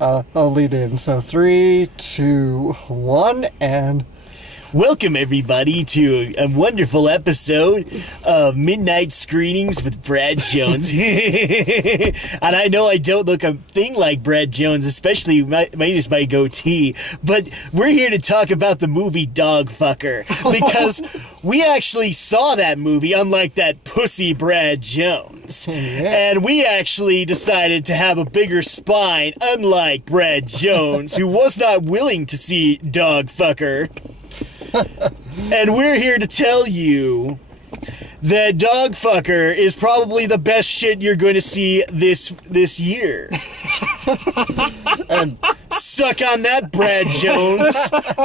I'll lead in. So 3, 2, 1, and... Welcome, everybody, to a wonderful episode of Midnight Screenings with Brad Jones. And I know I don't look a thing like Brad Jones, especially minus my goatee, but we're here to talk about the movie Dogfucker, because we actually saw that movie, unlike that pussy Brad Jones. Yeah. And we actually decided to have a bigger spine, unlike Brad Jones, who was not willing to see Dogfucker. And we're here to tell you that Dogfucker is probably the best shit you're going to see this year. And suck on that, Brad Jones,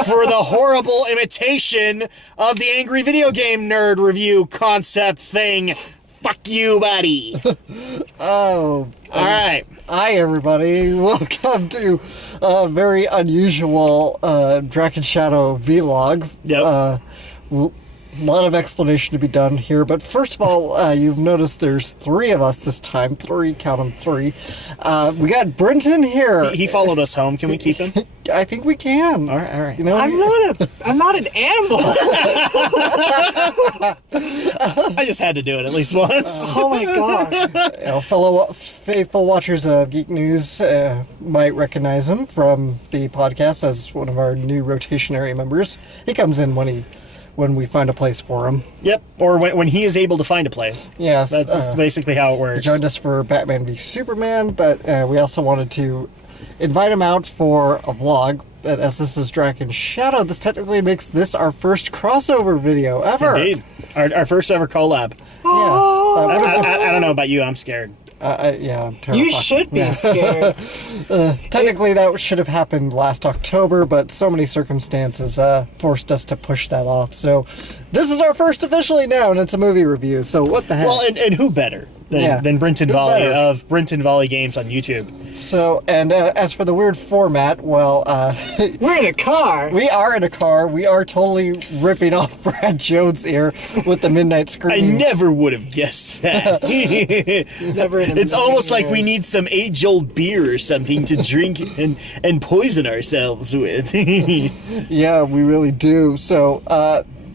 for the horrible imitation of the Angry Video Game Nerd review concept thing. Fuck you, buddy. Oh. All right. Hi, everybody. Welcome to a very unusual Draken Shadow vlog. Yep. A lot of explanation to be done here, but first of all, you've noticed there's 3 of us this time. 3, count them 3. We got Brinton here. He followed us home. Can we keep him? I think we can. All right. You know, I'm not an animal. I just had to do it at least once. Oh my gosh. you know, fellow faithful watchers of Geek News might recognize him from the podcast as one of our new rotationary members. He comes in when we find a place for him. Yep, or when he is able to find a place. Yes. That's basically how it works. He joined us for Batman v Superman, but we also wanted to invite him out for a vlog. But as this is Draken Shadow, this technically makes this our first crossover video ever. Indeed. Our first ever collab. Yeah. I don't know about you, I'm scared. Yeah, I'm terrified. You should be scared. Technically, that should have happened last October, but so many circumstances forced us to push that off. So this is our first officially now, and it's a movie review. So what the heck? Well, and who better than Brinton Valli of Brinton Valli Games on YouTube? So, and as for the weird format, well... We're in a car. We are in a car. We are totally ripping off Brad Jones here with the Midnight I Screenings. never would have guessed that. Never in a It's million almost like we years. need some age-old beer or something to drink and poison ourselves with. Yeah, we really do. So,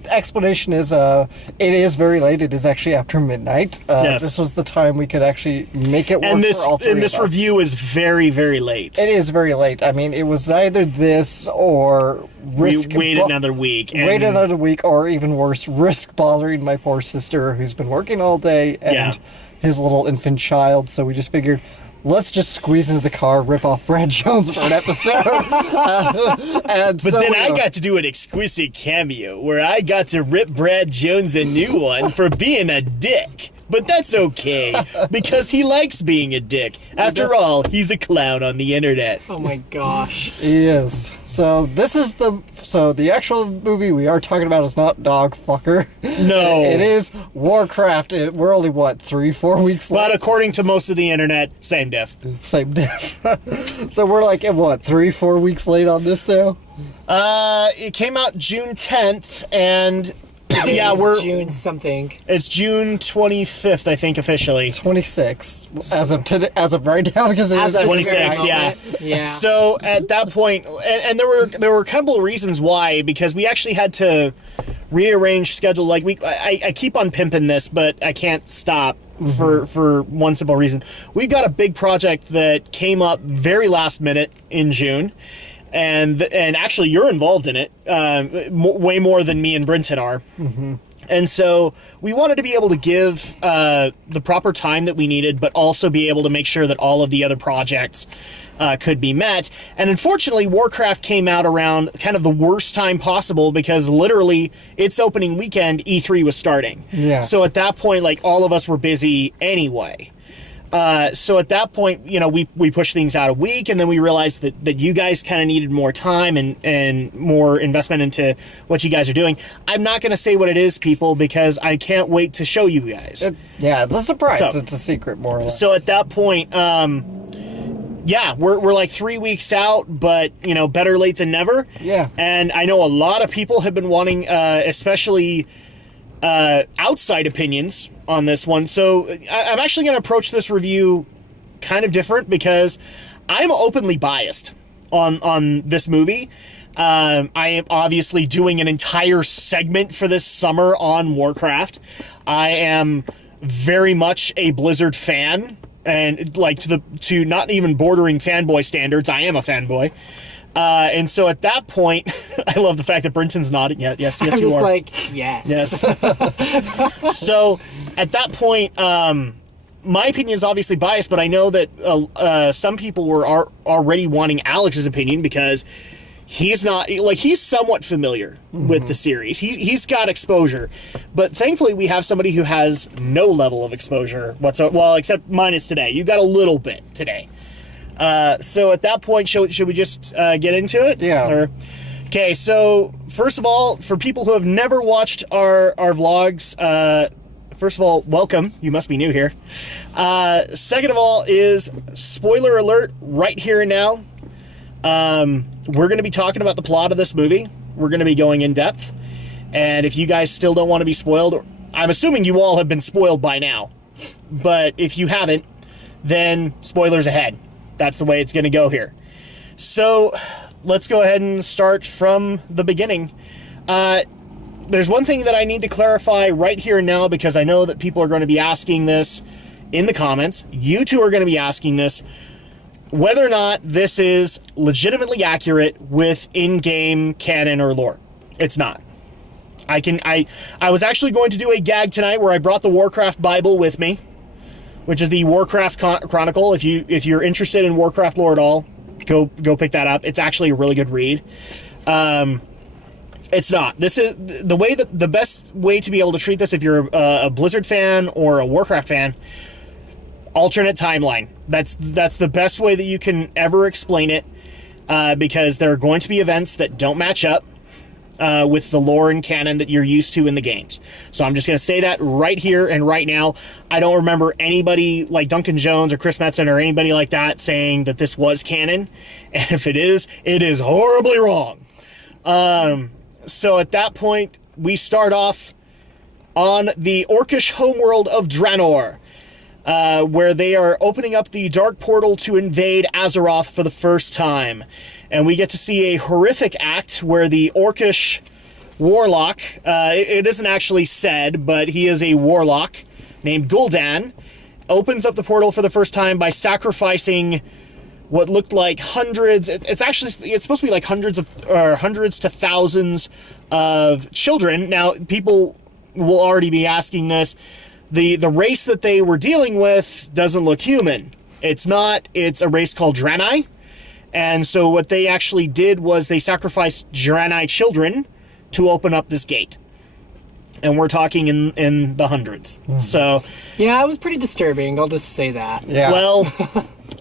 explanation is it is very late. It is actually after midnight. Yes. This was the time we could actually make it work And this for all 3 of us. review is very, very late. It is very late. I mean, it was either this or risk... We wait another week. And Wait another week, or even worse, risk bothering my poor sister who's been working all day and his little infant child. So we just figured, let's just squeeze into the car, rip off Brad Jones for an episode. But then I got to do an exquisite cameo where I got to rip Brad Jones a new one for being a dick. But that's okay, because he likes being a dick. After all, he's a clown on the internet. Oh my gosh. He is. So this is the actual movie we are talking about is not Dogfucker. No. It is Warcraft. We're only, 3-4 weeks late? But according to most of the internet, same diff. Same diff. So we're like, 3-4 weeks late on this now? It came out June 10th, and yeah, It's June something. It's June 25th, I think, officially. 26 as of right now, because it is As of 26th, this yeah. moment, yeah. So at that point, and there were a couple of reasons why, because we actually had to rearrange schedule. Like I keep on pimping this, but I can't stop for one simple reason. We've got a big project that came up very last minute in June. And actually, you're involved in it way more than me and Brinton are. Mm-hmm. And so we wanted to be able to give the proper time that we needed, but also be able to make sure that all of the other projects could be met. And unfortunately, Warcraft came out around kind of the worst time possible, because literally its opening weekend, E3 was starting. Yeah. So at that point, like, all of us were busy anyway. So at that point, we pushed things out a week, and then we realized that you guys kind of needed more time and more investment into what you guys are doing. I'm not going to say what it is, people, because I can't wait to show you guys. It's a surprise. So- It's a secret, more or less. So at that point, we're like 3 weeks out, but, better late than never. Yeah. And I know a lot of people have been wanting, especially outside opinions on this one. So I'm actually going to approach this review kind of different, because I'm openly biased on this movie. I am obviously doing an entire segment for this summer on Warcraft. I am very much a Blizzard fan, and like to not even bordering fanboy standards. I am a fanboy. And so at that point, I love the fact that Brinton's nodding. Yes, I'm you just are. like, yes. Yes. So at that point, my opinion is obviously biased, but I know that some people were already wanting Alex's opinion because he's not, like, he's somewhat familiar with the series. He's got exposure, but thankfully we have somebody who has no level of exposure whatsoever. Well, except mine is today. You got a little bit today. So at that point, should we just get into it? Yeah. Okay, so first of all, for people who have never watched our vlogs, first of all, welcome. You must be new here. Second of all is spoiler alert right here and now. We're going to be talking about the plot of this movie. We're going to be going in depth. And if you guys still don't want to be spoiled, I'm assuming you all have been spoiled by now. But if you haven't, then spoilers ahead. That's the way it's going to go here. So let's go ahead and start from the beginning. There's one thing that I need to clarify right here and now, because I know that people are going to be asking this in the comments. You two are going to be asking this, whether or not this is legitimately accurate with in-game canon or lore. It's not. I was actually going to do a gag tonight where I brought the Warcraft Bible with me, which is the Warcraft Chronicle. If you're interested in Warcraft lore at all, go pick that up. It's actually a really good read. It's not. This is the best way to be able to treat this if you're a Blizzard fan or a Warcraft fan. Alternate timeline. That's the best way that you can ever explain it, because there are going to be events that don't match up with the lore and canon that you're used to in the games. So I'm just going to say that right here and right now. I don't remember anybody like Duncan Jones or Chris Metzen or anybody like that saying that this was canon. And if it is horribly wrong. So at that point, we start off on the Orcish homeworld of Draenor, where they are opening up the dark portal to invade Azeroth for the first time. And we get to see a horrific act where the Orcish warlock, it isn't actually said, but he is a warlock named Gul'dan, opens up the portal for the first time by sacrificing what looked like hundreds. It's supposed to be like hundreds to thousands of children. Now, people will already be asking this. The race that they were dealing with doesn't look human. It's not. It's a race called Draenei. And so what they actually did was they sacrificed Draenei children to open up this gate. And we're talking in the hundreds. So Yeah, it was pretty disturbing. I'll just say that. Yeah. well,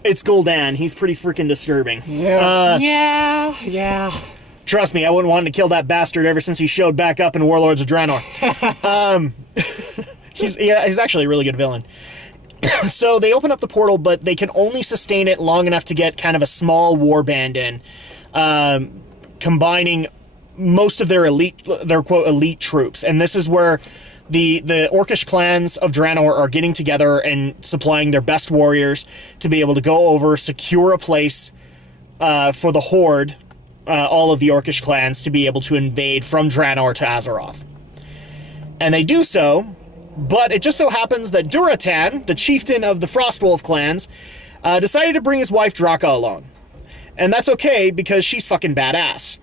it's Gul'dan. He's pretty freaking disturbing. Yeah. Yeah. Trust me, I wouldn't want to kill that bastard ever since he showed back up in Warlords of Draenor. He's actually a really good villain. So they open up the portal, but they can only sustain it long enough to get kind of a small warband in, combining most of their quote elite troops. And this is where the Orcish clans of Draenor are getting together and supplying their best warriors to be able to go over, secure a place for the Horde, all of the Orcish clans, to be able to invade from Draenor to Azeroth. And they do so. But it just so happens that Duratan, the chieftain of the Frostwolf clans, decided to bring his wife Draka along. And that's okay, because she's fucking badass.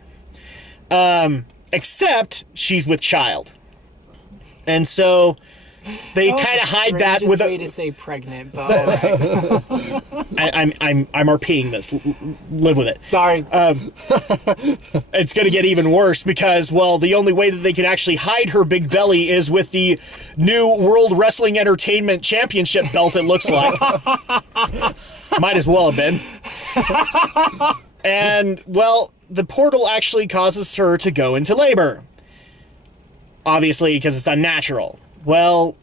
Except she's with child. And so they kind of hide that with way to say pregnant, but all right. I'm RPing this. Live with it. Sorry. It's going to get even worse because, well, the only way that they can actually hide her big belly is with the new World Wrestling Entertainment Championship belt, it looks like. Might as well have been. And, well, the portal actually causes her to go into labor. Obviously, because it's unnatural. Well,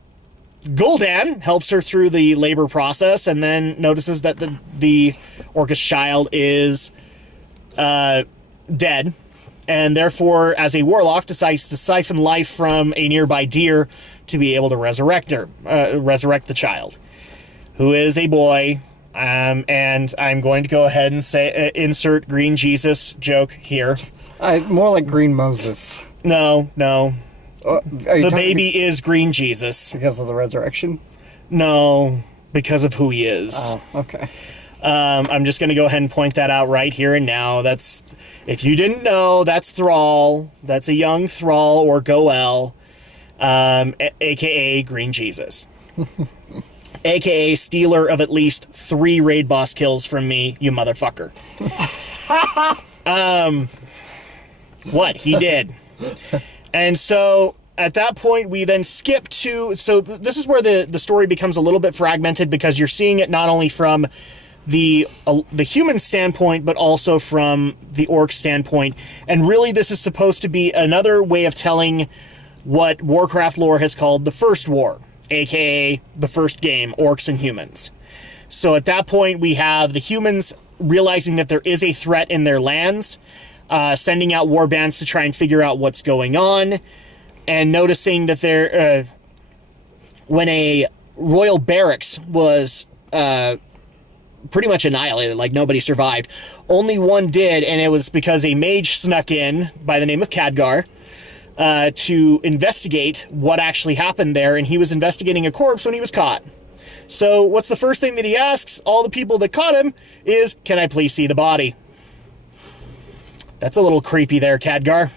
Gul'dan helps her through the labor process and then notices that the Orcish child is dead, and therefore, as a warlock, decides to siphon life from a nearby deer to be able to resurrect the child, who is a boy And I'm going to go ahead and say insert Green Jesus joke here. More like Green Moses. No. The talking baby is Green Jesus. because of the resurrection. No, because of who he is. Oh, okay. I'm just going to go ahead and point that out right here and now. That's, if you didn't know, that's Thrall. That's a young Thrall or Goel, a.k.a. Green Jesus. A.k.a. stealer of at least 3 raid boss kills from me, you motherfucker. What? He did. And so at that point, we then skip to... So this is where the story becomes a little bit fragmented, because you're seeing it not only from the human standpoint, but also from the orc standpoint. And really, this is supposed to be another way of telling what Warcraft lore has called the First War, aka the first game, orcs and humans. So at that point, we have the humans realizing that there is a threat in their lands, sending out war bands to try and figure out what's going on, and noticing that when a royal barracks was pretty much annihilated, like nobody survived, only one did, and it was because a mage snuck in by the name of Khadgar to investigate what actually happened there, and he was investigating a corpse when he was caught. So what's the first thing that he asks all the people that caught him is, "Can I please see the body?" That's a little creepy there, Khadgar.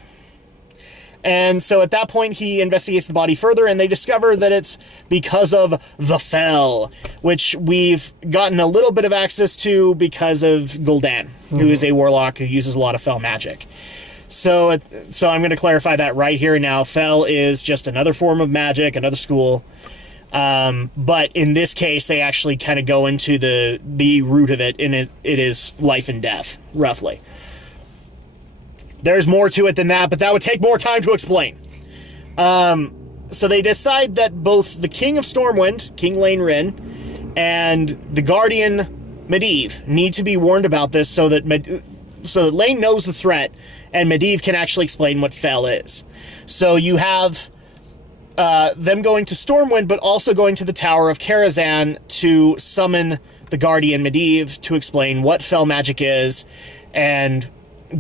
And so at that point, he investigates the body further, and they discover that it's because of the Fel, which we've gotten a little bit of access to because of Gul'dan, who is a warlock who uses a lot of Fel magic. So I'm going to clarify that right here and now. Fel is just another form of magic, another school. But in this case, they actually kind of go into the root of it, and it is life and death, roughly. There's more to it than that, but that would take more time to explain. So they decide that both the King of Stormwind, King Lane Rin, and the Guardian Medivh need to be warned about this so that Lane knows the threat, and Medivh can actually explain what Fel is. So you have them going to Stormwind, but also going to the Tower of Karazhan to summon the Guardian Medivh to explain what Fel magic is and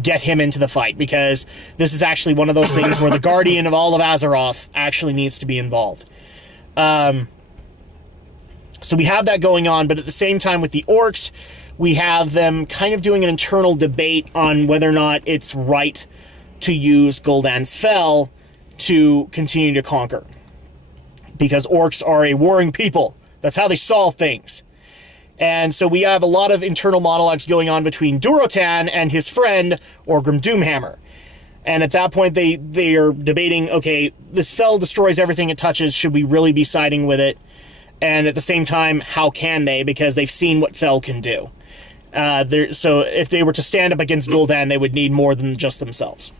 get him into the fight, because this is actually one of those things where the Guardian of all of Azeroth actually needs to be involved. So we have that going on, but at the same time with the orcs, we have them kind of doing an internal debate on whether or not it's right to use Gul'dan's Fel to continue to conquer. Because orcs are a warring people. That's how they solve things. And so we have a lot of internal monologues going on between Durotan and his friend, Orgrim Doomhammer. And at that point, they are debating, okay, this Fel destroys everything it touches. Should we really be siding with it? And at the same time, how can they? Because they've seen what Fel can do. So if they were to stand up against Gul'dan, they would need more than just themselves.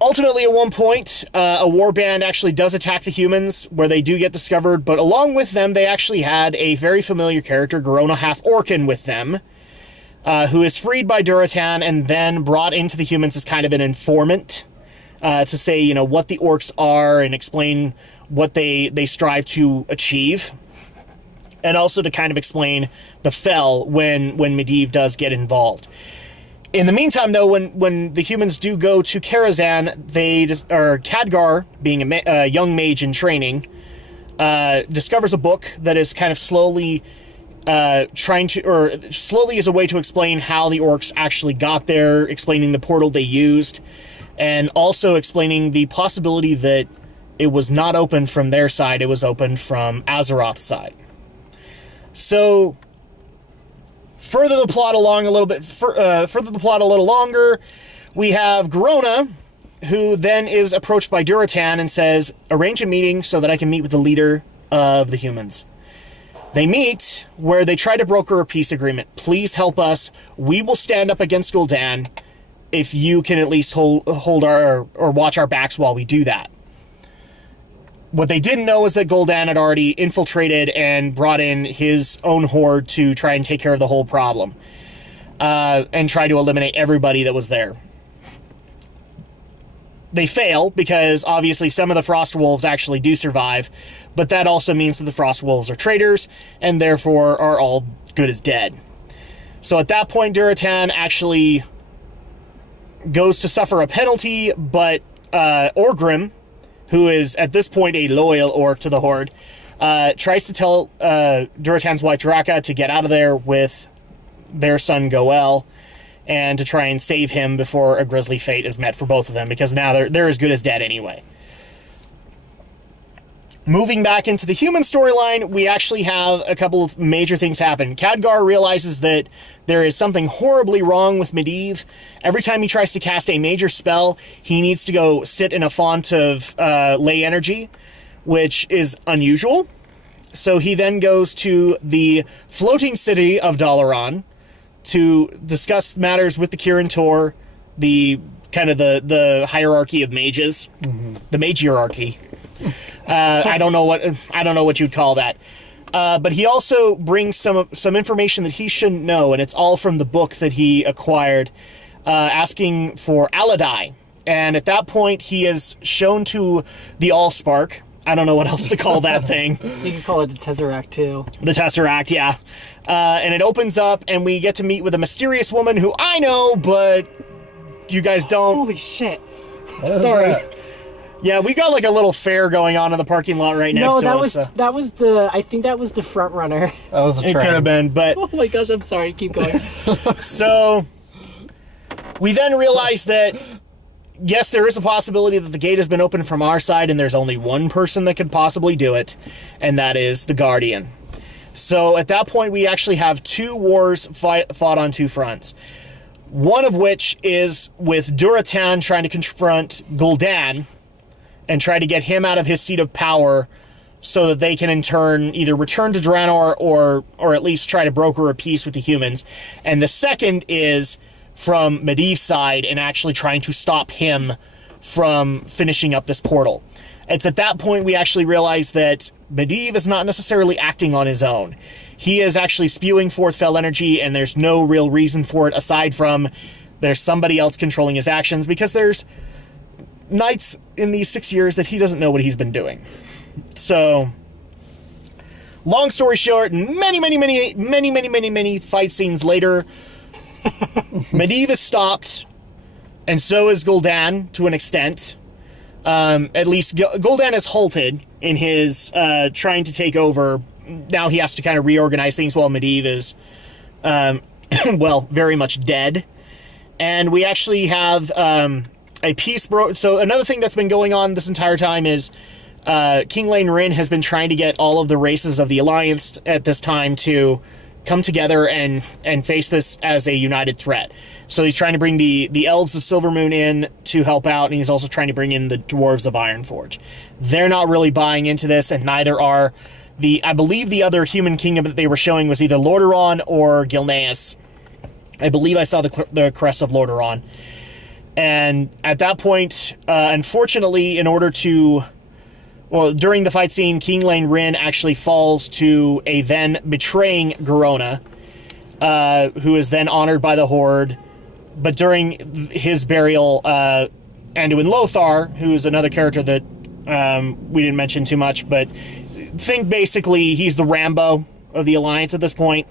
Ultimately, at one point, a warband actually does attack the humans, where they do get discovered, but along with them, they actually had a very familiar character, Garona Half-Orcan, with them, who is freed by Durotan and then brought into the humans as kind of an informant, to say, what the orcs are and explain what they strive to achieve, and also to kind of explain the Fel when Medivh does get involved. In the meantime, though, when the humans do go to Karazhan, Khadgar, being a young mage in training, discovers a book that is kind of slowly slowly is a way to explain how the orcs actually got there, explaining the portal they used, and also explaining the possibility that it was not opened from their side, it was opened from Azeroth's side. So further the plot along a little bit, further the plot a little longer, we have Garona, who then is approached by Durotan and says, "Arrange a meeting so that I can meet with the leader of the humans." They meet, where they try to broker a peace agreement. "Please help us. We will stand up against Gul'dan if you can at least hold our, or watch our backs while we do that." What they didn't know is that Gul'dan had already infiltrated and brought in his own horde to try and take care of the whole problem, and try to eliminate everybody that was there. they fail because obviously some of the Frost Wolves actually do survive, but that also means that the Frost Wolves are traitors and therefore are all good as dead. So at that point, Duratan actually goes to suffer a penalty, but Orgrim, who is at this point a loyal orc to the Horde, tries to tell Duratan's wife Draka to get out of there with their son Goel, and to try and save him before a grisly fate is met for both of them, because now they're as good as dead anyway. Moving back into the human storyline, we actually have a couple of major things happen. Khadgar realizes that there is something horribly wrong with Medivh. Every time he tries to cast a major spell, he needs to go sit in a font of ley energy, which is unusual. So he then goes to the floating city of Dalaran to discuss matters with the Kirin Tor, the kind of the hierarchy of mages, the mageierarchy. I don't know what you'd call that. But he also brings some information that he shouldn't know, and it's all from the book that he acquired, asking for Aladai. And at that point, he is shown to the Allspark. I don't know what else to call that thing. You can call it the Tesseract, too. The Tesseract, yeah. And it opens up, and we get to meet with a mysterious woman who I know, but you guys don't. Holy shit. Sorry. Yeah, we got like a little fair going on in the parking lot right next to us. I think that was the front runner. That was a It train. could have been, but Oh my gosh, I'm sorry. Keep going. so we then realize that yes, there is a possibility that the gate has been opened from our side, and there's only one person that could possibly do it, and that is the Guardian. So at that point, we actually have two wars fought on two fronts. One of which is with Duratan trying to confront Gul'dan and try to get him out of his seat of power so that they can in turn either return to Draenor or at least try to broker a peace with the humans. And the second is from Medivh's side and actually trying to stop him from finishing up this portal. It's at that point we actually realize that Medivh is not necessarily acting on his own. He is actually spewing forth fell energy, and there's no real reason for it aside from there's somebody else controlling his actions, because there's nights in these 6 years that he doesn't know what he's been doing. So, long story short, many fight scenes later, Medivh is stopped, and so is Gul'dan to an extent. At least Gul'dan is halted in his trying to take over. Now he has to kind of reorganize things while Medivh is, very much dead. And we actually have a peace so another thing that's been going on this entire time is King Lane Rin has been trying to get all of the races of the Alliance at this time to come together and face this as a united threat. So he's trying to bring the Elves of Silvermoon in to help out, and he's also trying to bring in the Dwarves of Ironforge. They're not really buying into this, and neither are I believe the other human kingdom that they were showing was either Lordaeron or Gilneas. I believe I saw the crest of Lordaeron. And at that point, unfortunately, during the fight scene, King Lane Rin actually falls to a then betraying Garona, who is then honored by the Horde. But during his burial, Anduin Lothar, who is another character that we didn't mention too much, but think basically he's the Rambo of the Alliance at this point.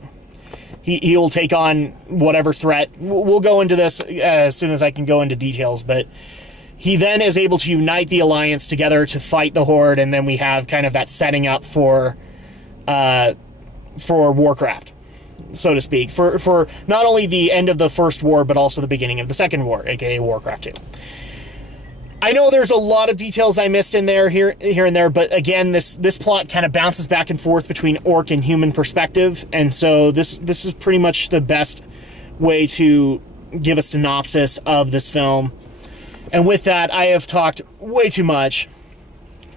He will take on whatever threat. We'll go into this as soon as I can go into details, but he then is able to unite the Alliance together to fight the Horde, and then we have kind of that setting up for Warcraft, so to speak, for not only the end of the first war, but also the beginning of the second war, aka Warcraft 2. I know there's a lot of details I missed in there, here and there, but again, this plot kind of bounces back and forth between orc and human perspective, and so this is pretty much the best way to give a synopsis of this film. And with that, I have talked way too much,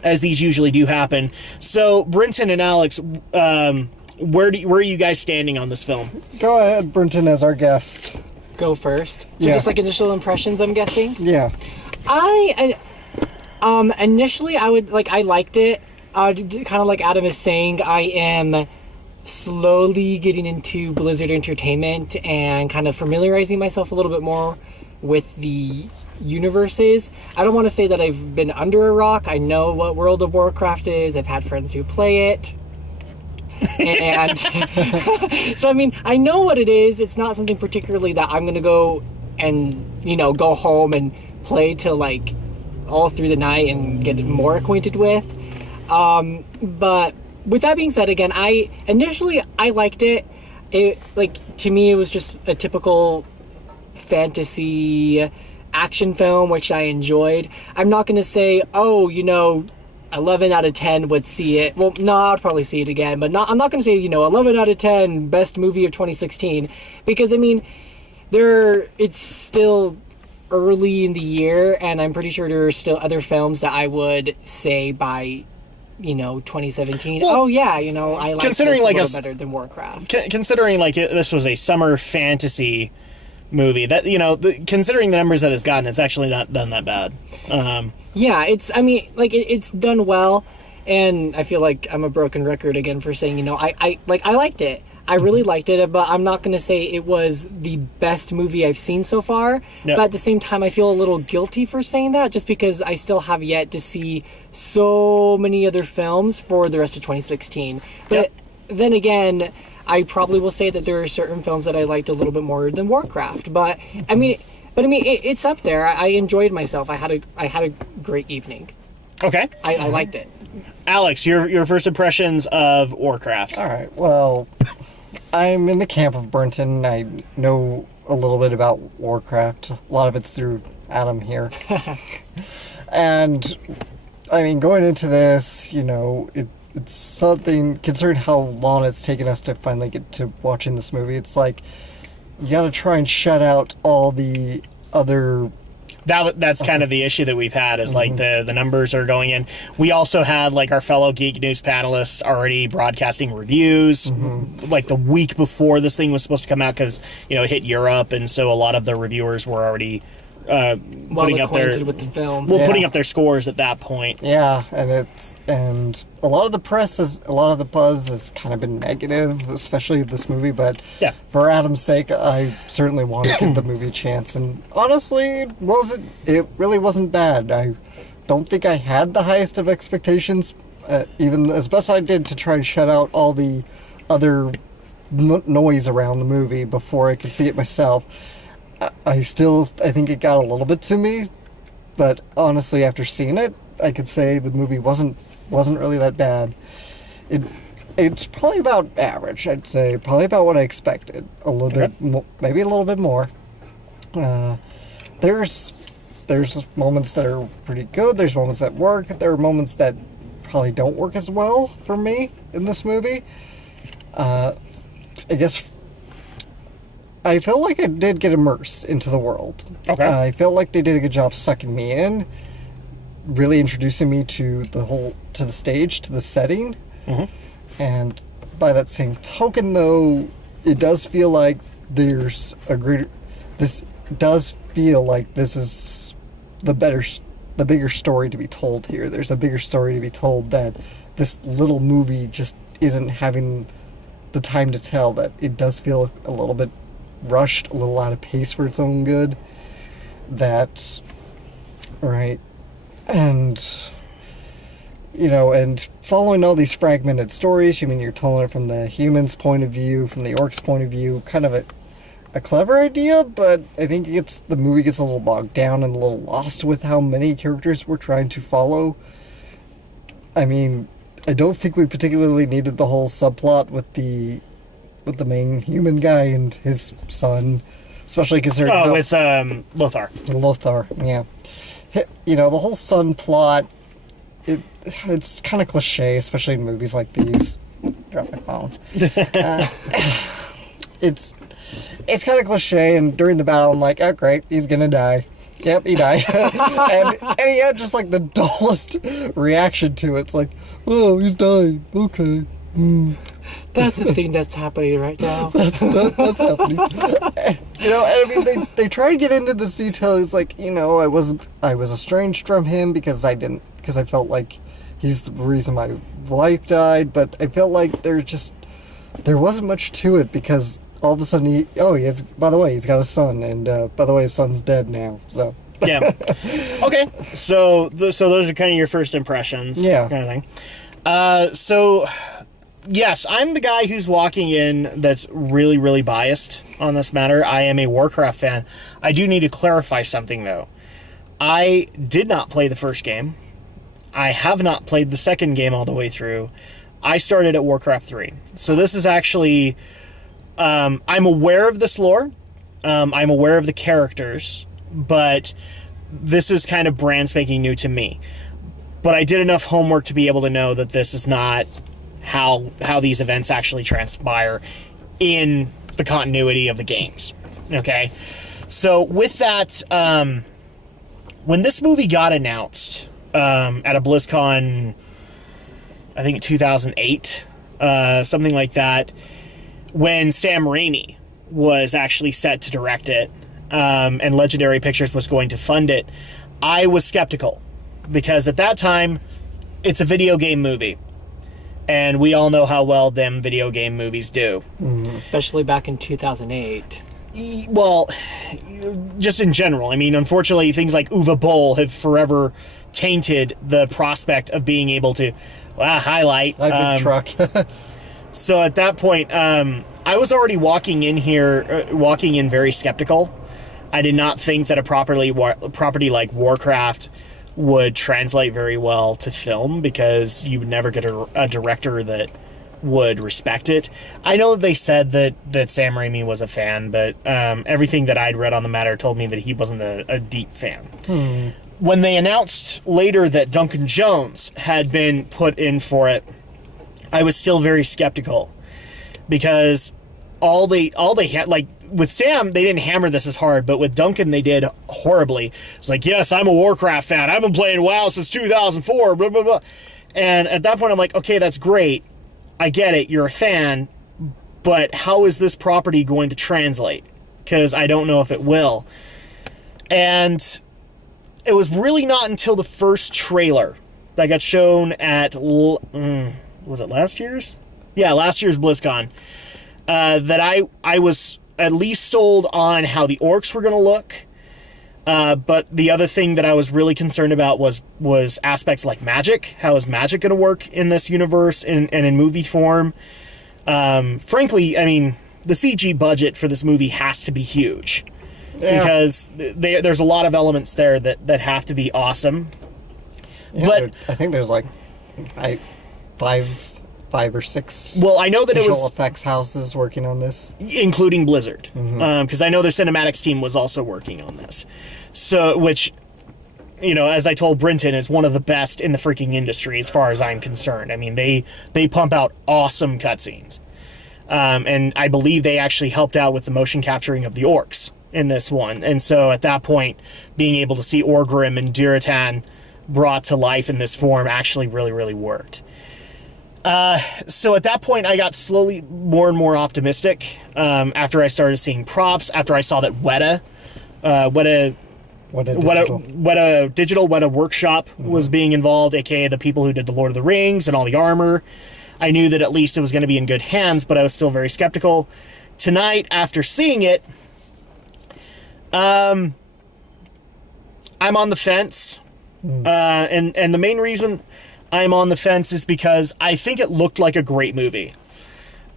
as these usually do happen. So, Brinton and Alex, where are you guys standing on this film? Go ahead, Brinton, as our guest. Go first. So Yeah. just like initial impressions, I'm guessing? Yeah. Initially I liked it. Kind of like Adam is saying, I am slowly getting into Blizzard Entertainment and kind of familiarizing myself a little bit more with the universes. I don't want to say that I've been under a rock. I know what World of Warcraft is. I've had friends who play it. And so, I mean, I know what it is. It's not something particularly that I'm going to go and, go home and play till, like, all through the night and get more acquainted with. But with that being said, again, I liked it. To me, it was just a typical fantasy action film, which I enjoyed. I'm not going to say, 11 out of 10 would see it. Well, no, I'd probably see it again, but I'm not going to say, 11 out of 10 best movie of 2016, because, I mean, it's still early in the year, and I'm pretty sure there are still other films that I would say by 2017. Well, I like this a little better than Warcraft. Considering this was a summer fantasy movie, that considering the numbers that it's gotten, it's actually not done that bad. It's done well, and I feel like I'm a broken record again for saying I liked it. I really liked it, but I'm not going to say it was the best movie I've seen so far. Yep. But at the same time, I feel a little guilty for saying that, just because I still have yet to see so many other films for the rest of 2016. But then again, I probably will say that there are certain films that I liked a little bit more than Warcraft. But it's up there. I enjoyed myself. I had a great evening. Okay, I liked it. Alex, your first impressions of Warcraft. All right. Well, I'm in the camp of Brinton. I know a little bit about Warcraft. A lot of it's through Adam here. And, I mean, going into this, it's something, considering how long it's taken us to finally get to watching this movie, it's like, you gotta try and shut out all the other... That's kind of the issue that we've had, is like the numbers are going in. We also had like our fellow Geek News panelists already broadcasting reviews like the week before this thing was supposed to come out, because it hit Europe, and so a lot of the reviewers were already putting up their with the film. Putting up their scores at that point. Yeah, and a lot of the buzz has kind of been negative, especially of this movie. But for Adam's sake, I certainly want to give the movie a chance. And honestly, it really wasn't bad. I don't think I had the highest of expectations, even as best I did to try and shut out all the other noise around the movie before I could see it myself. I think it got a little bit to me, but honestly, after seeing it, I could say the movie wasn't really that bad. It's probably about average, I'd say. Probably about what I expected. A little bit, maybe a little bit more. There's moments that are pretty good. There's moments that work. There are moments that probably don't work as well for me in this movie. I guess I felt like I did get immersed into the world. Okay. I felt like they did a good job sucking me in, really introducing me to the stage, to the setting. And by that same token, though, it does feel like this does feel like this is the bigger story to be told here. There's a bigger story to be told that this little movie just isn't having the time to tell. That it does feel a little bit rushed, a little out of pace for its own good. And and following all these fragmented stories, you're telling it from the human's point of view, from the orc's point of view, kind of a clever idea, but I think the movie gets a little bogged down and a little lost with how many characters we're trying to follow. I don't think we particularly needed the whole subplot with the main human guy and his son, especially considering with Lothar. Lothar, yeah. The whole son plot, it's kind of cliche, especially in movies like these. Drop my phone. It's kind of cliche, and during the battle, I'm like, oh great, he's gonna die. Yep, he died. and he had just like the dullest reaction to it. It's like, oh, he's dying. Okay. That's the thing that's happening right now. That's happening. And they try to get into this detail. It's like, I was estranged from him because I felt like he's the reason my wife died, but I felt like there wasn't much to it, because all of a sudden by the way, he's got a son, and by the way, his son's dead now. So Yeah. Okay. So those are kind of your first impressions. Yeah. Kind of thing. So yes, I'm the guy who's walking in that's really, really biased on this matter. I am a Warcraft fan. I do need to clarify something, though. I did not play the first game. I have not played the second game all the way through. I started at Warcraft 3. So this is actually... I'm aware of this lore. I'm aware of the characters. But this is kind of brand spanking new to me. But I did enough homework to be able to know that this is not how these events actually transpire in the continuity of the games. Okay? So with that, when this movie got announced at a BlizzCon, I think 2008, something like that, when Sam Raimi was actually set to direct it, and Legendary Pictures was going to fund it, I was skeptical. Because at that time, it's a video game movie. And we all know how well them video game movies do. Especially back in 2008. Well, just in general. I mean, unfortunately, things like Uwe Boll have forever tainted the prospect of being able to highlight. Big truck. So at that point, I was already walking in very skeptical. I did not think that a property like Warcraft would translate very well to film, because you would never get a director that would respect it. I know they said that Sam Raimi was a fan, but everything that I'd read on the matter told me that he wasn't a deep fan. When they announced later that Duncan Jones had been put in for it, I was still very skeptical, because all they had, like, with Sam, they didn't hammer this as hard, but with Duncan, they did horribly. It's like, yes, I'm a Warcraft fan. I've been playing WoW since 2004, blah, blah, blah. And at that point, I'm like, okay, that's great. I get it. You're a fan. But how is this property going to translate? Because I don't know if it will. And it was really not until the first trailer that got shown at, was it last year's? Yeah, last year's BlizzCon. That I was at least sold on how the orcs were going to look. But the other thing that I was really concerned about was aspects like magic. How is magic going to work in this universe and in movie form? Frankly, I mean, the CG budget for this movie has to be huge. Yeah. Because there's a lot of elements there that have to be awesome. Yeah, but I think there's like five or six. Well, I know that visual it was effects houses working on this, including Blizzard, because I know their cinematics team was also working on this. So, which, as I told Brinton, is one of the best in the freaking industry as far as I'm concerned. I mean, they pump out awesome cutscenes, and I believe they actually helped out with the motion capturing of the orcs in this one. And so, at that point, being able to see Orgrim and Duratan brought to life in this form actually really, really worked. So at that point, I got slowly more and more optimistic after I started seeing props, after I saw that Weta Workshop was being involved, aka the people who did the Lord of the Rings and all the armor. I knew that at least it was going to be in good hands, but I was still very skeptical. Tonight, after seeing it, I'm on the fence. And the main reason I'm on the fence is because I think it looked like a great movie.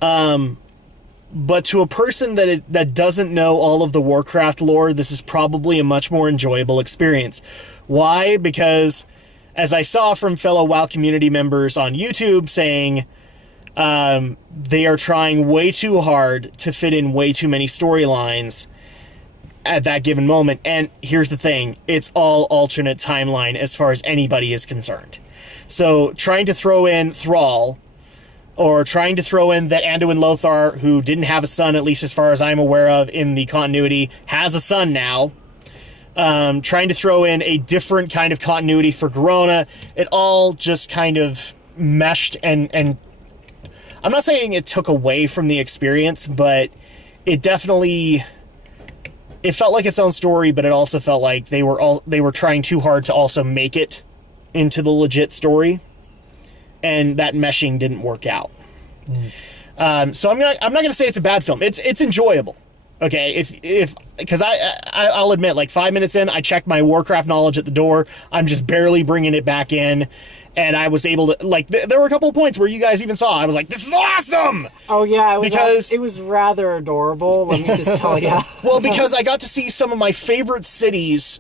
But to a person that doesn't know all of the Warcraft lore, this is probably a much more enjoyable experience. Why? Because, as I saw from fellow WoW community members on YouTube saying, they are trying way too hard to fit in way too many storylines at that given moment. And here's the thing, it's all alternate timeline as far as anybody is concerned. So trying to throw in Thrall, or trying to throw in that Anduin Lothar, who didn't have a son, at least as far as I'm aware of in the continuity, has a son now. Trying to throw in a different kind of continuity for Garona. It all just kind of meshed, and I'm not saying it took away from the experience, but it definitely... It felt like its own story, but it also felt like they were trying too hard to also make it into the legit story, and that meshing didn't work out. So I'm not going to say it's a bad film. It's enjoyable. Okay, if because I'll admit, like 5 minutes in, I checked my Warcraft knowledge at the door. I'm just barely bringing it back in, and I was able to like. There were a couple of points where you guys even saw. I was like, "This is awesome!" Oh yeah, because it was rather adorable. Let me just tell you. Well, because I got to see some of my favorite cities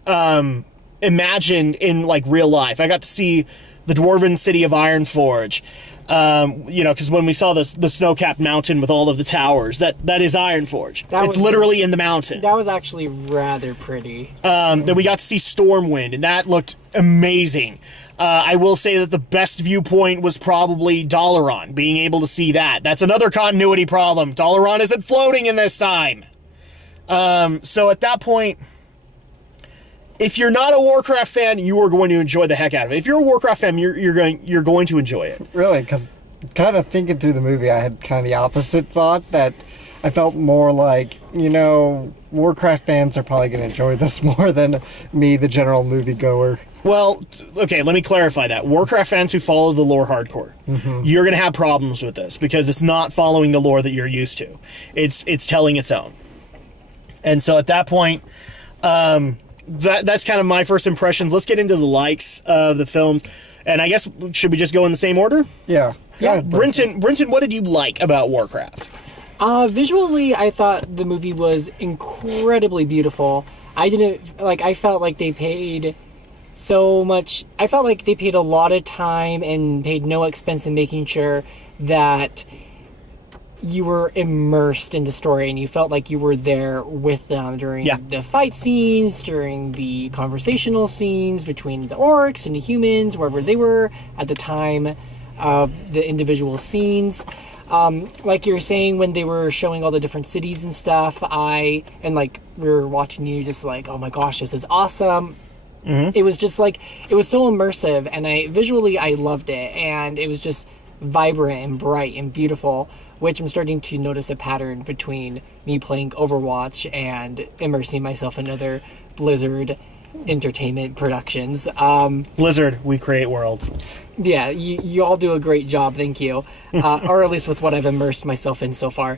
imagined in like real life. I got to see the dwarven city of Ironforge. Because when we saw the snow-capped mountain with all of the towers, that is Ironforge. It's literally in the mountain. That was actually rather pretty. Then we got to see Stormwind, and that looked amazing. I will say that the best viewpoint was probably Dalaran, being able to see that. That's another continuity problem. Dalaran isn't floating in this time. So at that point, if you're not a Warcraft fan, you are going to enjoy the heck out of it. If you're a Warcraft fan, you're going to enjoy it. Really, because kind of thinking through the movie, I had kind of the opposite thought, that I felt more like, Warcraft fans are probably going to enjoy this more than me, the general moviegoer. Well, okay, let me clarify that. Warcraft fans who follow the lore hardcore, you're going to have problems with this because it's not following the lore that you're used to. It's telling its own. And so at that point, that's kind of my first impressions. Let's get into the likes of the films. And I guess, should we just go in the same order? Yeah. Brinton, what did you like about Warcraft? Visually, I thought the movie was incredibly beautiful. I felt like they paid so much. I felt like they paid a lot of time and paid no expense in making sure that you were immersed in the story and you felt like you were there with them during the fight scenes, during the conversational scenes between the orcs and the humans, wherever they were at the time of the individual scenes. Like you were saying, when they were showing all the different cities and stuff, we were watching you just like, oh my gosh, this is awesome. Mm-hmm. It was just like, it was so immersive, and visually I loved it, and it was just vibrant and bright and beautiful, which I'm starting to notice a pattern between me playing Overwatch and immersing myself in other Blizzard entertainment productions. Blizzard, we create worlds. Yeah, you all do a great job, thank you. Or at least with what I've immersed myself in so far.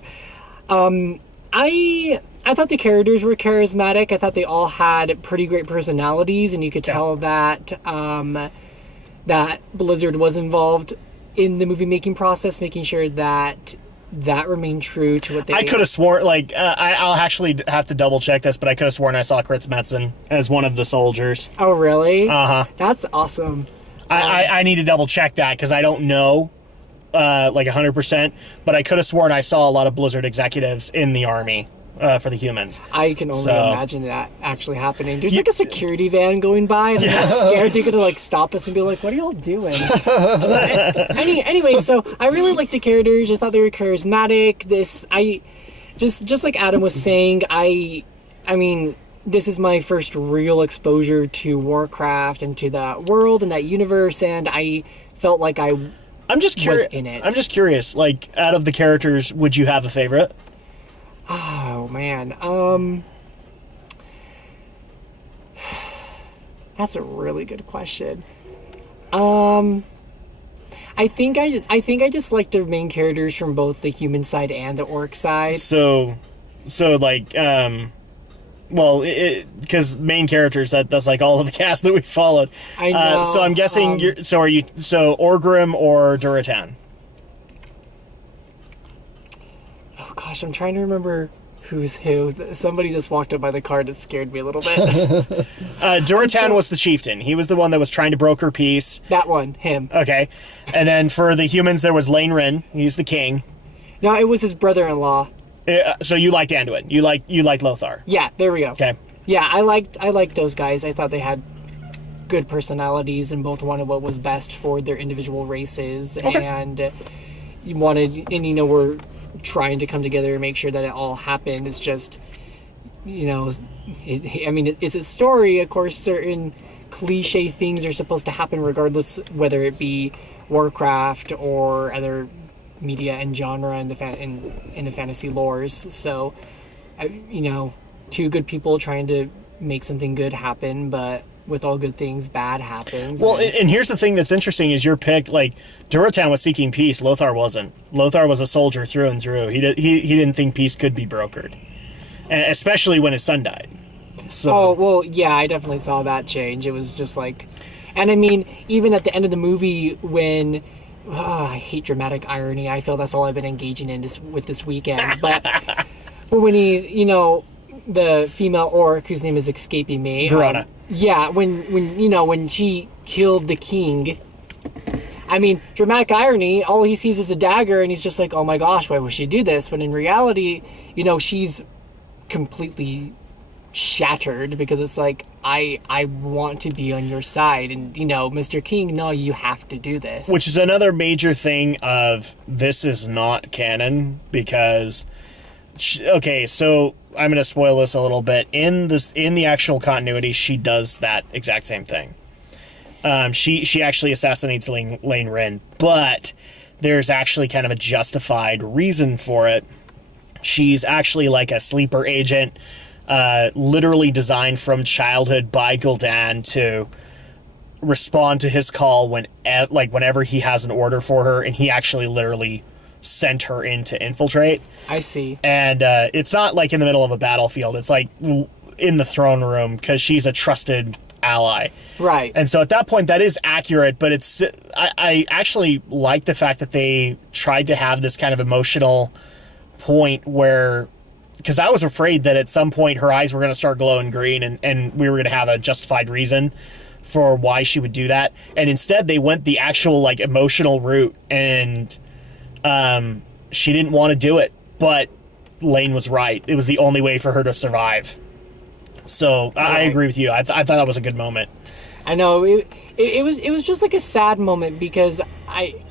I thought the characters were charismatic. I thought they all had pretty great personalities, and you could tell that that Blizzard was involved in the movie making process, making sure that remained true to what they... I could have sworn, I'll actually have to double check this, but I could have sworn I saw Chris Metzen as one of the soldiers. Oh, really? Uh-huh. That's awesome. I need to double check that because I don't know 100%, but I could have sworn I saw a lot of Blizzard executives in the army for the humans. I can only imagine that actually happening. There's a security van going by, and I'm scared they're gonna stop us and be like, "What are y'all doing?" Anyway, so I really liked the characters. I thought they were charismatic. Just like Adam was saying, I mean, this is my first real exposure to Warcraft and to that world and that universe, and I felt like I'm just curious. Was in it. I'm just curious. Out of the characters, would you have a favorite? Oh man, that's a really good question. I think I just like the main characters from both the human side and the orc side. Because main characters, that's like all of the cast that we followed. I know. So I'm guessing are you Orgrim or Duratan? Oh gosh, I'm trying to remember who's who. Somebody just walked up by the car that scared me a little bit. Duratan was the chieftain. He was the one that was trying to broker peace. That one, him. Okay. And then for the humans, there was Lane Rin. He's the king. No, it was his brother-in-law. So you liked Anduin. You like Lothar. Yeah, there we go. Okay. Yeah, I liked those guys. I thought they had good personalities and both wanted what was best for their individual races. Okay. And we're trying to come together and make sure that it all happened. It's just, it's a story. Of course, certain cliche things are supposed to happen regardless, whether it be Warcraft or other media and genre in the fantasy lores. So, two good people trying to make something good happen, but with all good things, bad happens. Well, and here's the thing that's interesting is your pick, Duratan was seeking peace, Lothar wasn't. Lothar was a soldier through and through. He didn't think peace could be brokered. especially when his son died. So, Oh, well, yeah, I definitely saw that change. It was just like... And I mean, even at the end of the movie when... I hate dramatic irony. I feel that's all I've been engaging in with this weekend. But when he, the female orc, whose name is escaping me... Verona. when she killed the king... I mean, dramatic irony, all he sees is a dagger, and he's just like, oh my gosh, why would she do this? But in reality, she's completely shattered because it's like, I want to be on your side. And, Mr. King, no, you have to do this. Which is another major thing of this is not canon because... Okay, so I'm going to spoil this a little bit. In the actual continuity, she does that exact same thing. She actually assassinates Lane Wren, but there's actually kind of a justified reason for it. She's actually like a sleeper agent, literally designed from childhood by Gul'dan to respond to his call whenever he has an order for her, and he actually literally sent her in to infiltrate. I see. And it's not like in the middle of a battlefield. It's like in the throne room because she's a trusted ally. Right. And so at that point, that is accurate, but I actually like the fact that they tried to have this kind of emotional point where, because I was afraid that at some point her eyes were going to start glowing green and we were going to have a justified reason for why she would do that. And instead they went the actual like emotional route, and she didn't want to do it, but Lane was right. It was the only way for her to survive. So I agree with you. I thought that was a good moment. I know it was just like a sad moment because I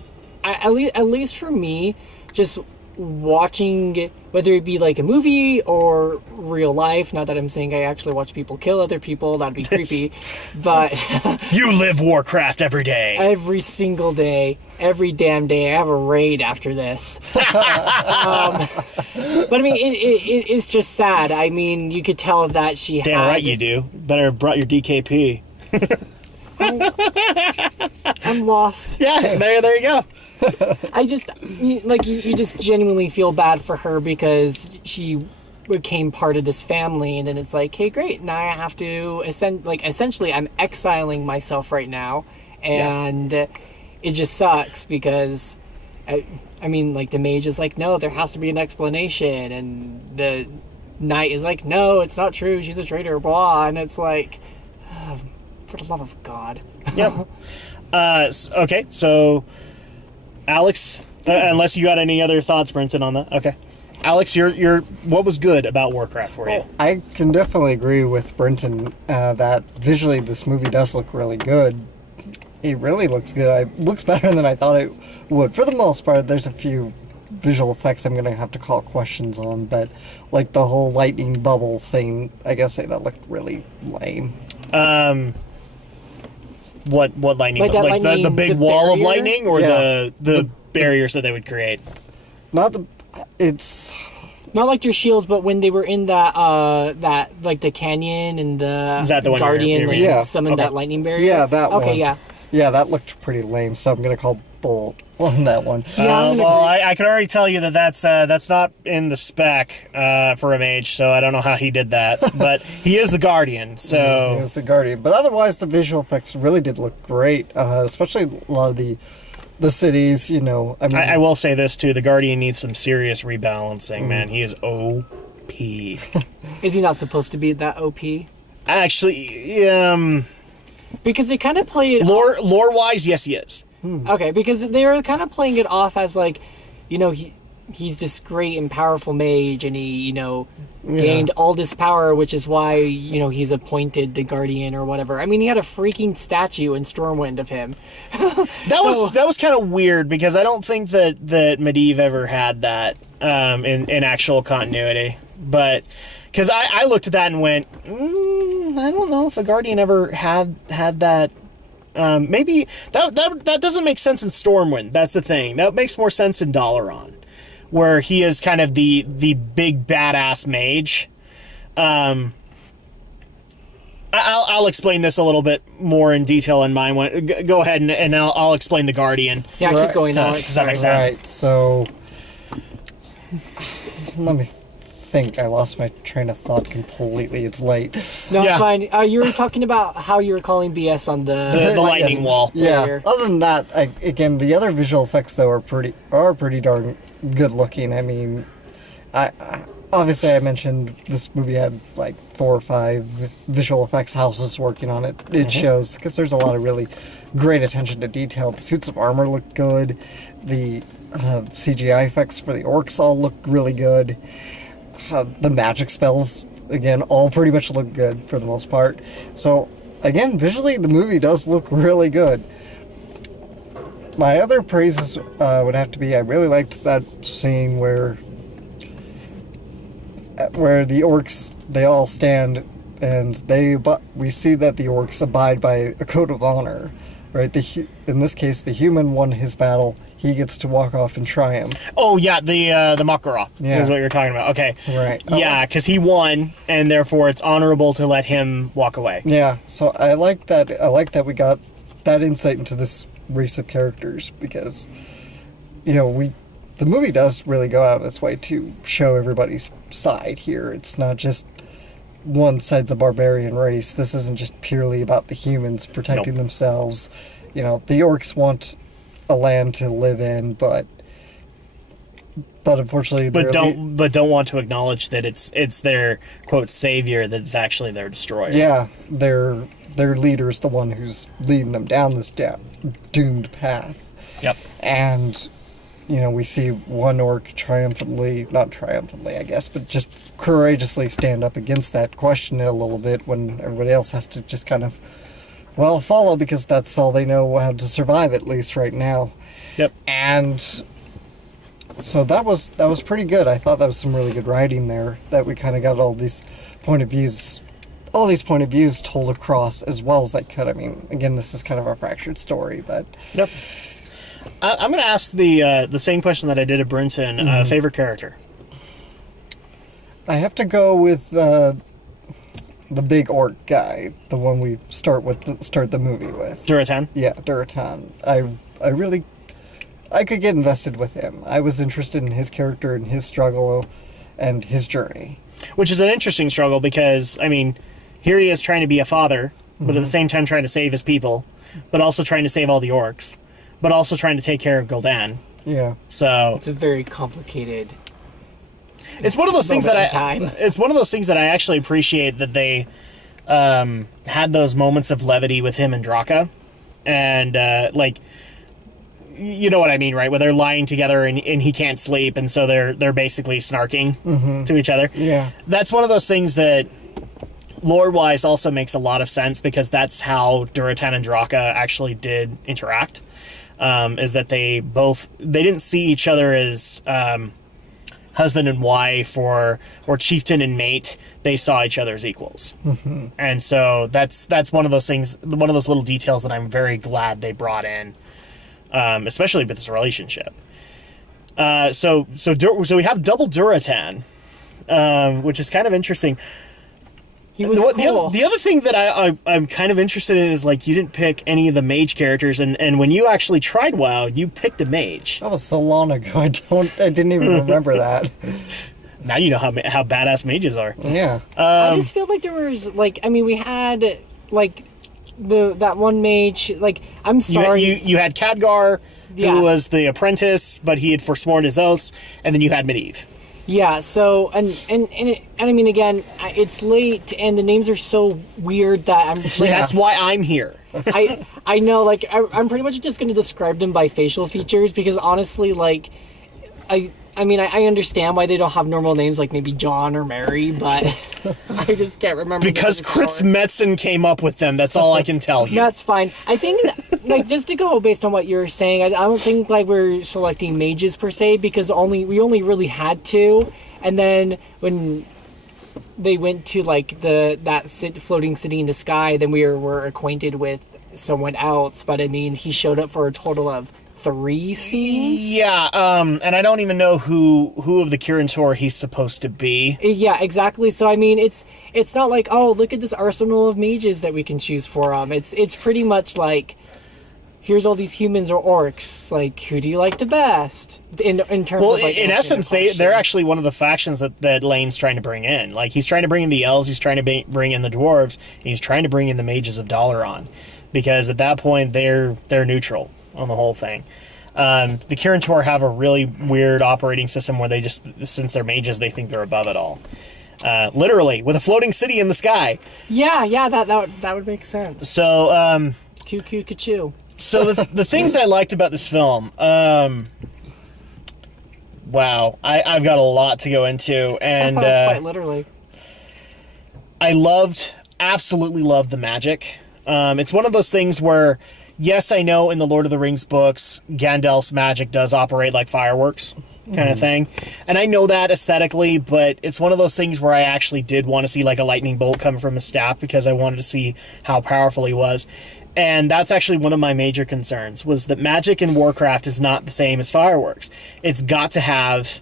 at least for me, just watching, whether it be like a movie or real life, not that I'm saying I actually watch people kill other people, that'd be creepy, but you live Warcraft every day. Every single day, every damn day. I have a raid after this. But I mean, it's just sad. I mean, you could tell that she Damn right you do. Better have brought your DKP. I'm lost. Yeah, there you go. I just, you just genuinely feel bad for her because she became part of this family, and then it's like, hey, great, now I have to essentially I'm exiling myself right now, and it just sucks because I mean, like, the mage is like, no, there has to be an explanation, and the knight is like, no, it's not true, she's a traitor, blah, and it's like, for the love of God. Yep. Okay, so Alex, unless you got any other thoughts, Brinton, on that. Okay. Alex, your what was good about Warcraft for you? I can definitely agree with Brinton that visually this movie does look really good. It really looks good. It looks better than I thought it would. For the most part, there's a few visual effects I'm going to have to call questions on, but like the whole lightning bubble thing, I guess that looked really lame. What lightning? Like that lightning, the big the wall of barrier? lightning, or Yeah. the barriers that they would create? It's Not like your shields, but when they were in that like the canyon and the Is that the one guardian, you're like, Yeah. summoned Okay. that lightning barrier. Yeah, that one. Okay, yeah. Yeah, that looked pretty lame, so I'm going to call bull on that one. Yeah, I'm gonna Well, agree. I can already tell you that's not in the spec for a mage, so I don't know how he did that. But he is the guardian, It so was the Guardian. But otherwise, the visual effects really did look great, especially a lot of the cities, I mean... I will say this, too. The guardian needs some serious rebalancing, man. He is OP. Is he not supposed to be that OP? Actually, Because they kind of play it lore-wise, yes, he is. Okay, because they were kind of playing it off as like, he's this great and powerful mage, and he, gained all this power, which is why, he's appointed the guardian or whatever. I mean, he had a freaking statue in Stormwind of him. That was kind of weird, because I don't think that Medivh ever had that in actual continuity. But because I looked at that and went, I don't know if the guardian ever had that. Maybe that doesn't make sense in Stormwind. That's the thing. That makes more sense in Dalaran, where he is kind of the big badass mage. I'll explain this a little bit more in detail in mine. Go ahead and I'll explain the Guardian. Yeah, keep going, Does Alex. that make sense? Right, so... Let me think. I lost my train of thought completely. It's late. No, Yeah. it's fine. You were talking about how you were calling BS on The lightning wall. Yeah. Later. Other than that, again, the other visual effects though are pretty darn good looking. I mean, I obviously I mentioned this movie had like 4 or 5 visual effects houses working on it. It shows because there's a lot of really great attention to detail. The suits of armor look good. The CGI effects for the orcs all look really good. The magic spells, again, all pretty much look good for the most part. So, again, visually, the movie does look really good. My other praises would have to be, I really liked that scene where the orcs, they all stand and we see that the orcs abide by a code of honor, right? In this case, the human won his battle. He gets to walk off in triumph. Oh yeah, the Makara Yeah. is what you're talking about. Okay, Right. Yeah, because he won, and therefore it's honorable to let him walk away. Yeah, so I like that. I like that we got that insight into this race of characters because, the movie does really go out of its way to show everybody's side here. It's not just one side's a barbarian race. This isn't just purely about the humans protecting Nope. themselves. The orcs want a land to live in, but unfortunately, But don't want to acknowledge that it's their quote savior that's actually their destroyer. Yeah, their leader's the one who's leading them down this doomed path. Yep. And, we see one orc not triumphantly, I guess, but just courageously stand up against that, question it a little bit when everybody else has to just kind of, follow because that's all they know how to survive, at least right now. Yep. And so that was pretty good. I thought that was some really good writing there, that we kind of got all these point of views told across as well as they could. I mean, again, this is kind of a fractured story, but Yep. I'm going to ask the same question that I did at Brinton. Favorite character? I have to go with the big orc guy, the one we start the movie with. Duratan? Yeah, Duratan. I could get invested with him. I was interested in his character and his struggle and his journey. Which is an interesting struggle because, I mean, here he is trying to be a father, but at the same time trying to save his people, but also trying to save all the orcs, but also trying to take care of Gul'dan. Yeah. So It's a very complicated. it's one of those things that moment in time. it's one of those things that I actually appreciate that they had those moments of levity with him and Draka, and you know what I mean, right? Where they're lying together and he can't sleep, and so they're basically snarking to each other. Yeah. That's one of those things that lore-wise also makes a lot of sense because that's how Duratan and Draka actually did interact. Is that they didn't see each other as husband and wife or chieftain and mate. They saw each other as equals. And so that's one of those things, one of those little details that I'm very glad they brought in, especially with this relationship. So we have double Duratan, which is kind of interesting. He was cool. The other thing that I'm kind of interested in is, like, you didn't pick any of the mage characters, and when you actually tried WoW, you picked a mage. That was so long ago. I didn't even remember that. Now you know how badass mages are. Yeah. I just feel like there was we had that one mage. I'm sorry. You had Khadgar, Yeah. who was the apprentice, but he had forsworn his oaths, and then you had Medivh. Yeah, so and I mean, again, it's late and the names are so weird that I'm That's why I'm here. I know, I'm pretty much just going to describe them by facial features because honestly, I mean, I understand why they don't have normal names like maybe John or Mary, but I just can't remember. Because Chris Metzen came up with them. That's all I can tell you. That's fine. I think, just to go based on what you're saying, I don't think we're selecting mages per se because we only really had two, and then when they went to floating city in the sky, then we were acquainted with someone else. But I mean, he showed up for a total of 3 scenes. Yeah, and I don't even know who of the Kirin he's supposed to be. Yeah, exactly. So I mean, it's not like, oh, look at this arsenal of mages that we can choose from. It's pretty much like here's all these humans or orcs. Like, who do you like the best? In terms Well, of like, in essence, they're actually one of the factions that Lane's trying to bring in. Like, he's trying to bring in the elves, he's trying to bring in the dwarves, and he's trying to bring in the mages of Dalaran, because at that point they're neutral on the whole thing. The Kirin have a really weird operating system where they just, since they're mages, they think they're above it all. Literally, with a floating city in the sky. Yeah, that would make sense. So, Ka-choo. So the things I liked about this film, wow, I've got a lot to go into, and quite literally, I absolutely loved the magic. It's one of those things where, yes, I know in the Lord of the Rings books, Gandalf's magic does operate like fireworks, kind of thing, and I know that aesthetically, but it's one of those things where I actually did want to see like a lightning bolt come from his staff, because I wanted to see how powerful he was. And that's actually one of my major concerns, was that magic in Warcraft is not the same as fireworks. It's got to have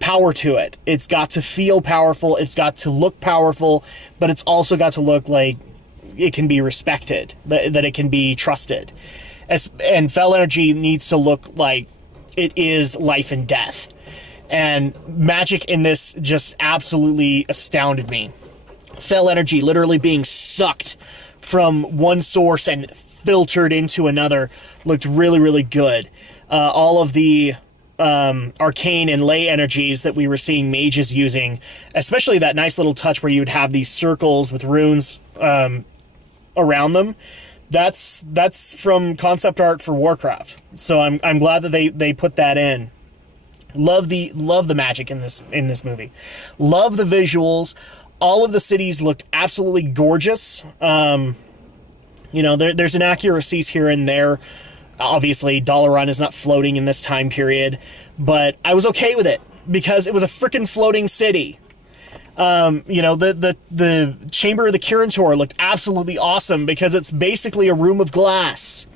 power to it. It's got to feel powerful. It's got to look powerful, but it's also got to look like it can be respected, that it can be trusted. And Fel energy needs to look like it is life and death. And magic in this just absolutely astounded me. Fel energy literally being sucked from one source and filtered into another looked really, really good. All of the arcane and ley energies that we were seeing mages using, especially that nice little touch where you would have these circles with runes around them, that's from concept art for Warcraft. So I'm glad that they put that in. Love the magic in this movie. Love the visuals. All of the cities looked absolutely gorgeous. There's inaccuracies here and there. Obviously, Dalaran is not floating in this time period, but I was okay with it because it was a freaking floating city. The Chamber of the Kirin looked absolutely awesome because it's basically a room of glass.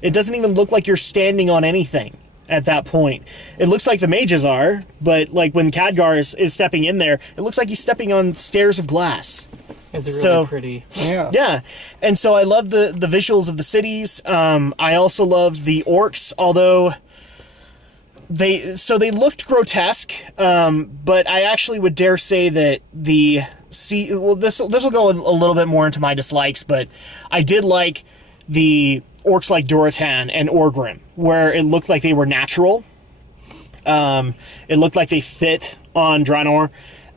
It doesn't even look like you're standing on anything at that point. It looks like the mages are, but like when Khadgar is stepping in there, it looks like he's stepping on stairs of glass. It's really pretty. Yeah. And so I love the visuals of the cities. I also loved the orcs, although they looked grotesque, but I actually would dare say that this will go a little bit more into my dislikes, but I did like the orcs like Duratan and Orgrim, where it looked like they were natural. It looked like they fit on Draenor.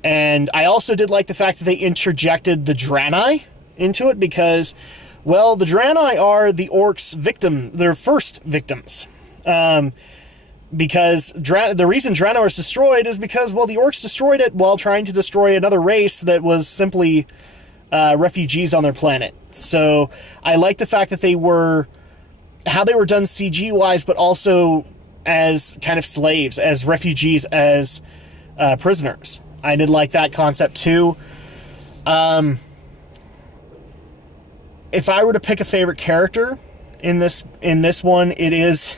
And I also did like the fact that they interjected the Draenei into it because, well, the Draenei are the orcs' their first victims. Because the reason Draenor is destroyed is because, well, the orcs destroyed it while trying to destroy another race that was simply refugees on their planet. So I like the fact that how they were done CG-wise, but also as kind of slaves, as refugees, as prisoners. I did like that concept too. If I were to pick a favorite character in this one, it is,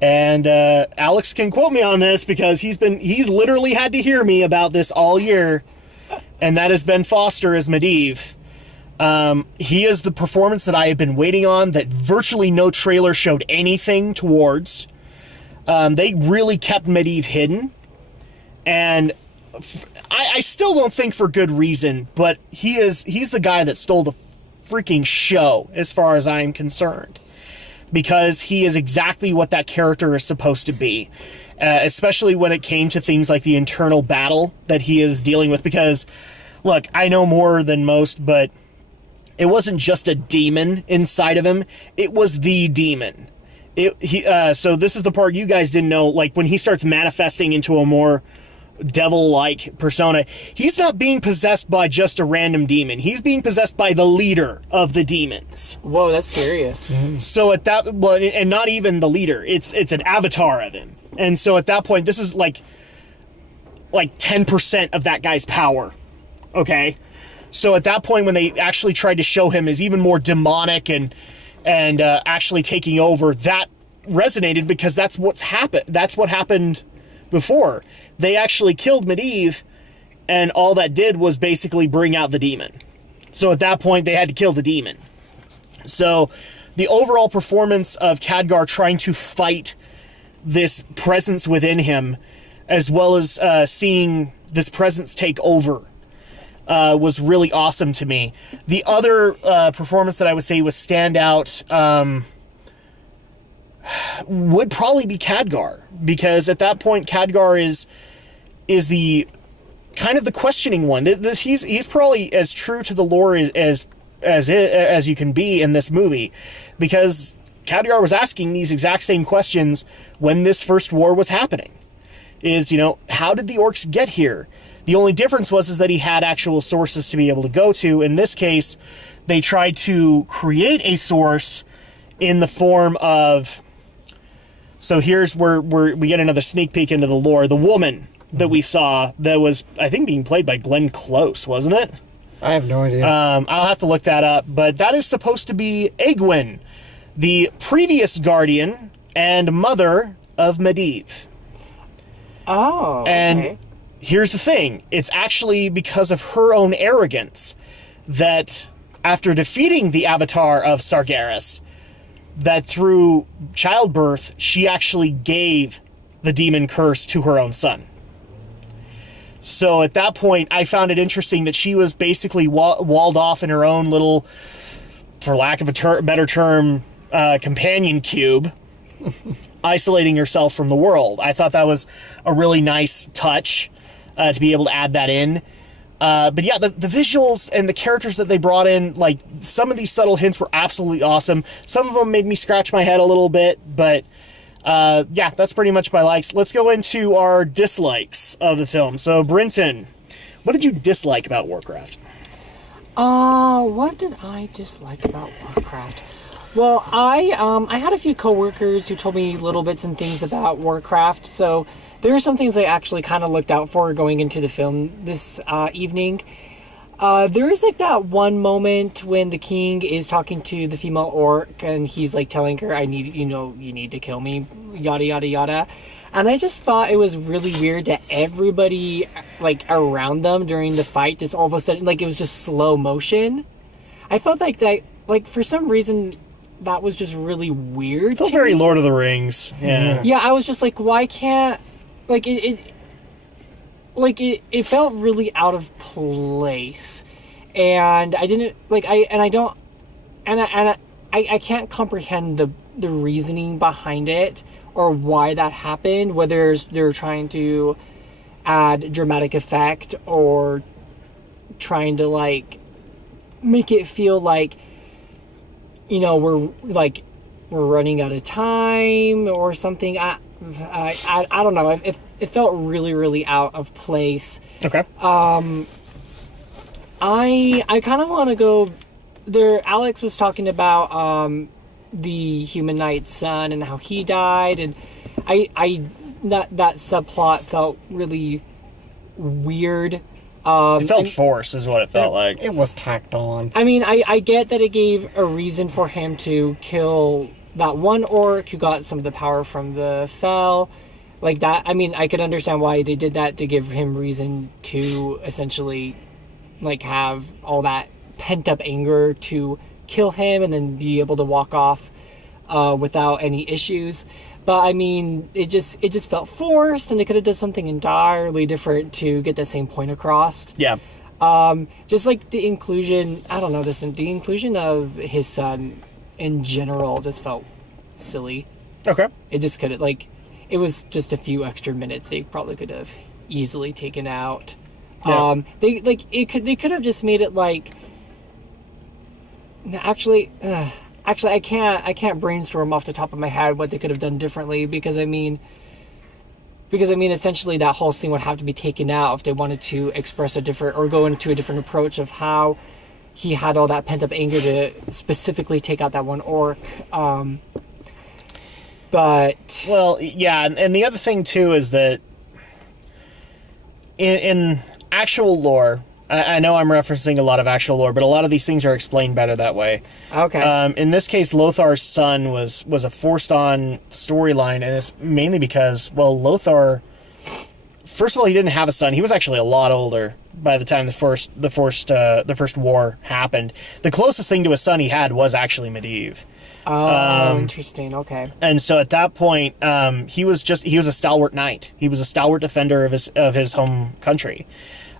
and Alex can quote me on this because he's literally had to hear me about this all year, and that is Ben Foster as Medivh. He is the performance that I have been waiting on, that virtually no trailer showed anything towards. They really kept Medivh hidden, and I still don't think for good reason, but he's the guy that stole the freaking show as far as I'm concerned, because he is exactly what that character is supposed to be, especially when it came to things like the internal battle that he is dealing with. Because, look, I know more than most, but it wasn't just a demon inside of him, it was the demon. So this is the part you guys didn't know, like when he starts manifesting into a more devil-like persona, he's not being possessed by just a random demon. He's being possessed by the leader of the demons. Whoa, that's serious. So at that, well, and not even the leader. It's an avatar of him. And so at that point, this is like 10% of that guy's power. Okay? So at that point, when they actually tried to show him as even more demonic and actually taking over, that resonated because that's what's happened. That's what happened before. They actually killed Medivh, and all that did was basically bring out the demon. So at that point, they had to kill the demon. So the overall performance of Khadgar trying to fight this presence within him, as well as seeing this presence take over, was really awesome to me. The other performance that I would say was standout would probably be Khadgar, because at that point Khadgar is the kind of the questioning one. He's probably as true to the lore as you can be in this movie, because Khadgar was asking these exact same questions when this first war was happening. How did the orcs get here? The only difference was that he had actual sources to be able to go to. In this case, they tried to create a source in the form of... So here's where we get another sneak peek into the lore. The woman that we saw, that was, I think, being played by Glenn Close, wasn't it? I have no idea. I'll have to look that up. But that is supposed to be Egwene, the previous guardian and mother of Medivh. Oh, okay. And here's the thing. It's actually because of her own arrogance that after defeating the avatar of Sargeras, that through childbirth, she actually gave the demon curse to her own son. So at that point, I found it interesting that she was basically walled off in her own little, for lack of a better term, companion cube, isolating herself from the world. I thought that was a really nice touch to be able to add that in. But yeah, the visuals and the characters that they brought in, like, some of these subtle hints were absolutely awesome. Some of them made me scratch my head a little bit, but yeah, that's pretty much my likes. Let's go into our dislikes of the film. So, Brinton, what did you dislike about Warcraft? What did I dislike about Warcraft? Well, I had a few coworkers who told me little bits and things about Warcraft, so there are some things I actually kind of looked out for going into the film this evening. There is like that one moment when the king is talking to the female orc and he's like telling her, you need to kill me, yada, yada, yada. And I just thought it was really weird that everybody like around them during the fight just all of a sudden, like, it was just slow motion. I felt like that, like, for some reason that was just really weird. It felt very Lord of the Rings. Yeah. Yeah, I was just like, why can't, like, it felt really out of place, and I didn't like I can't comprehend the reasoning behind it or why that happened, whether they're trying to add dramatic effect or trying to like make it feel like, we're running out of time or something. I don't know. It felt really, really out of place. Okay. I kind of want to go there. Alex was talking about the Human Knight's son and how he died, and that subplot felt really weird. It felt forced, is what it felt like. It was tacked on. I mean, I get that it gave a reason for him to kill that one orc who got some of the power from the Fel. Like that, I mean, I could understand why they did that, to give him reason to essentially, like, have all that pent-up anger to kill him and then be able to walk off without any issues. But, I mean, it just felt forced, and they could have done something entirely different to get the same point across. Yeah. Just, like, the inclusion, I don't know, the inclusion of his son in general just felt silly. Okay. It just could have, like... It was just a few extra minutes they probably could have easily taken out. Yeah. They could have just made it like. Actually, I can't brainstorm off the top of my head what they could have done differently, because I mean, essentially that whole scene would have to be taken out if they wanted to express a different or go into a different approach of how he had all that pent up anger to specifically take out that one orc. But well, yeah, and the other thing too is that in actual lore, I know I'm referencing a lot of actual lore, but a lot of these things are explained better that way. Okay. In this case, Lothar's son was a forced on storyline, and it's mainly because, well, Lothar first of all, he didn't have a son. He was actually a lot older by the time the first war happened. The closest thing to a son he had was actually Medivh. Oh, interesting. Okay. And so at that point, he was a stalwart knight. He was a stalwart defender of his home country.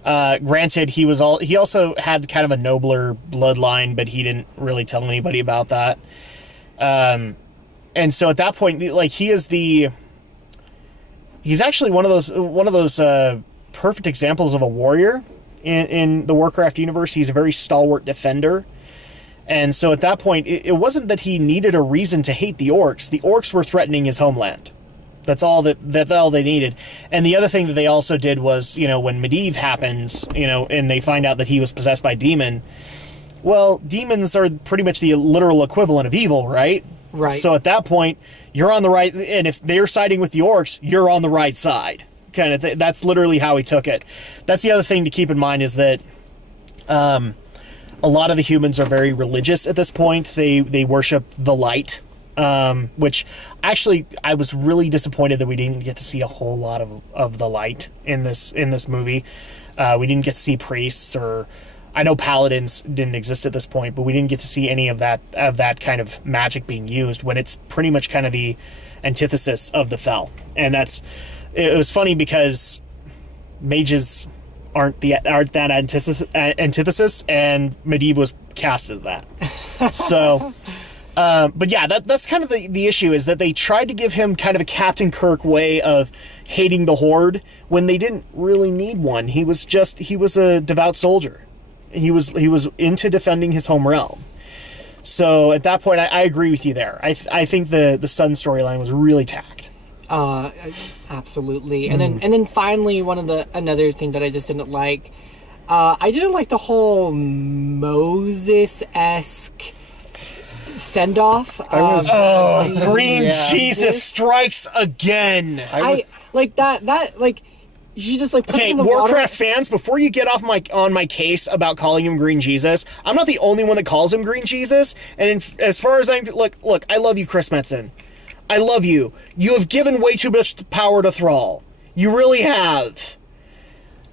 Granted, he also had kind of a nobler bloodline, but he didn't really tell anybody about that. And so at that point, like, he's actually one of those perfect examples of a warrior in the Warcraft universe. He's a very stalwart defender. And so at that point, it wasn't that he needed a reason to hate the orcs. The orcs were threatening his homeland. That's all they needed. And the other thing that they also did was, when Medivh happens, and they find out that he was possessed by demon, well, demons are pretty much the literal equivalent of evil, right? Right. So at that point, you're on the right, and if they're siding with the orcs, you're on the right side. Kind of that's literally how he took it. That's the other thing to keep in mind, is that a lot of the humans are very religious at this point. They worship the light, which actually I was really disappointed that we didn't get to see a whole lot of the light in this movie. We didn't get to see priests, or I know paladins didn't exist at this point, but we didn't get to see any of that kind of magic being used, when it's pretty much kind of the antithesis of the Fel. And it was funny because mages aren't that antithesis, and Medivh was cast as that. So, but yeah, that's kind of the issue, is that they tried to give him kind of a Captain Kirk way of hating the Horde when they didn't really need one. He was a devout soldier. He was into defending his home realm. So at that point, I agree with you there. I think the son storyline was really tacked. Absolutely. And then finally, another thing that I just didn't like, I didn't like the whole Moses-esque send-off. Green Jesus strikes again. I like that like, you just like put him in the Warcraft water. fans, before you get on my case about calling him Green Jesus, I'm not the only one that calls him Green Jesus. And as far as look, I love you, Chris Metzen. I love you. You have given way too much power to Thrall. You really have.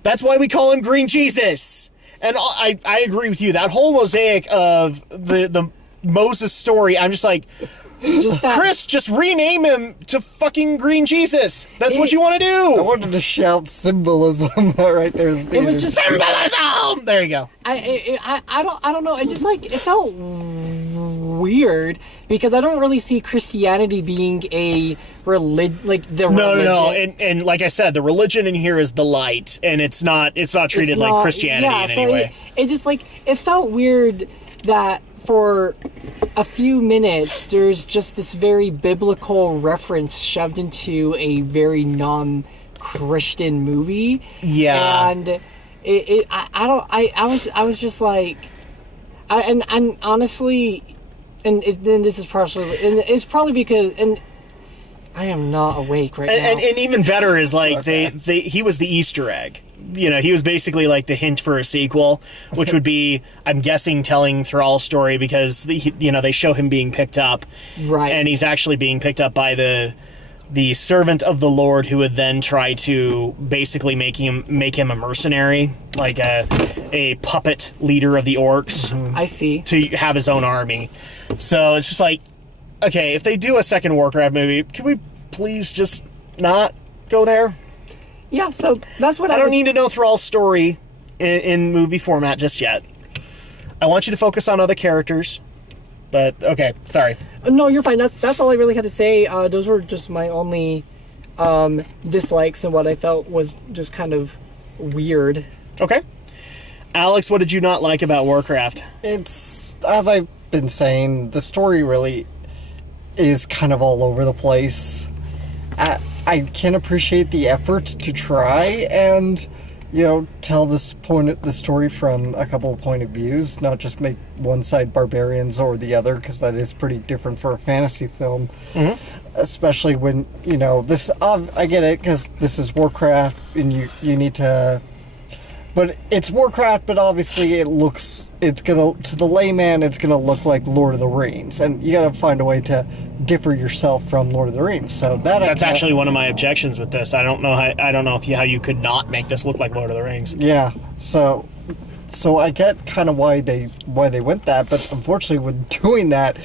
That's why we call him Green Jesus. And I agree with you. That whole mosaic of the Moses story, I'm just like, Chris, just rename him to fucking Green Jesus. That's what you want to do. I wanted to shout symbolism right there. It was just symbolism. There you go. I don't know. It just it felt weird, because I don't really see Christianity being a religion, like the religion. No. And like I said, the religion in here is the light, and it's not treated like Christianity in any way. It just it felt weird that for a few minutes there's just this very biblical reference shoved into a very non-Christian movie. Yeah. And I was just like, and honestly, then this is partially, and it's probably because, and I am not awake right now. And even better is he was the Easter egg. He was basically like the hint for a sequel, which would be, I'm guessing, telling Thrall's story, because they show him being picked up, right? And he's actually being picked up by the servant of the Lord, who would then try to basically make him a mercenary, like a puppet leader of the orcs. Mm-hmm. I see. To have his own army. So it's just like, okay, if they do a second Warcraft movie, can we please just not go there? Yeah, so that's what I don't need to know Thrall's story in movie format just yet. I want you to focus on other characters. But okay, sorry. No, you're fine. That's all I really had to say. Those were just my only dislikes, and what I felt was just kind of weird. Okay. Alex, what did you not like about Warcraft? It's, as I've been saying, the story really is kind of all over the place. I can appreciate the effort to try and, tell the story from a couple of point of views, not just make one side barbarians or the other, because that is pretty different for a fantasy film. Mm-hmm. Especially when, this, I get it, because this is Warcraft, and you need to But it's Warcraft, but obviously it's gonna, to the layman, it's gonna look like Lord of the Rings, and you gotta find a way to differ yourself from Lord of the Rings. So that's actually one of my objections with this. I don't know how you could not make this look like Lord of the Rings. Yeah. So I get kind of why they went that, but unfortunately, with doing that,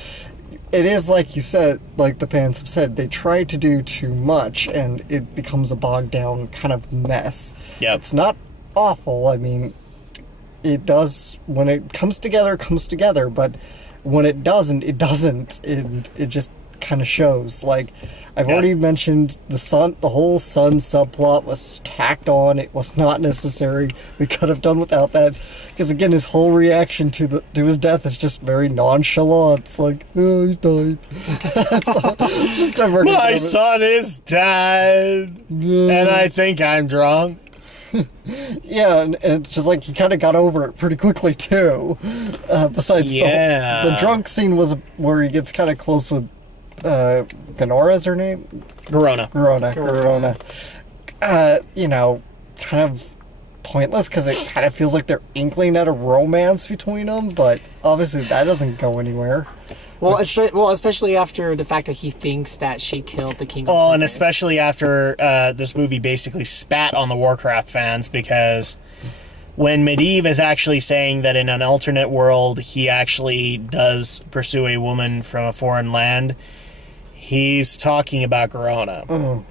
it is like you said, like the fans have said, they try to do too much, and it becomes a bogged down kind of mess. Yeah. It's not awful. I mean, it does, when it comes together, but when it doesn't, and it just kind of shows. Like, I've already mentioned the whole sun subplot was tacked on. It was not necessary. We could have done without that, because again, his whole reaction to his death is just very nonchalant. It's like, oh, he's died. It's just diverting. My son is dead, and I think I'm drunk. Yeah, and it's just like he kind of got over it pretty quickly too. Besides, the drunk scene was where he gets kind of close with Ganora's her name? Garona. You know, kind of pointless because it kind of feels like they're inkling at a romance between them, but obviously that doesn't go anywhere. Well, especially after the fact that he thinks that she killed the king. Well, and especially after this movie basically spat on the Warcraft fans, because when Medivh is actually saying that in an alternate world he actually does pursue a woman from a foreign land, he's talking about Garona.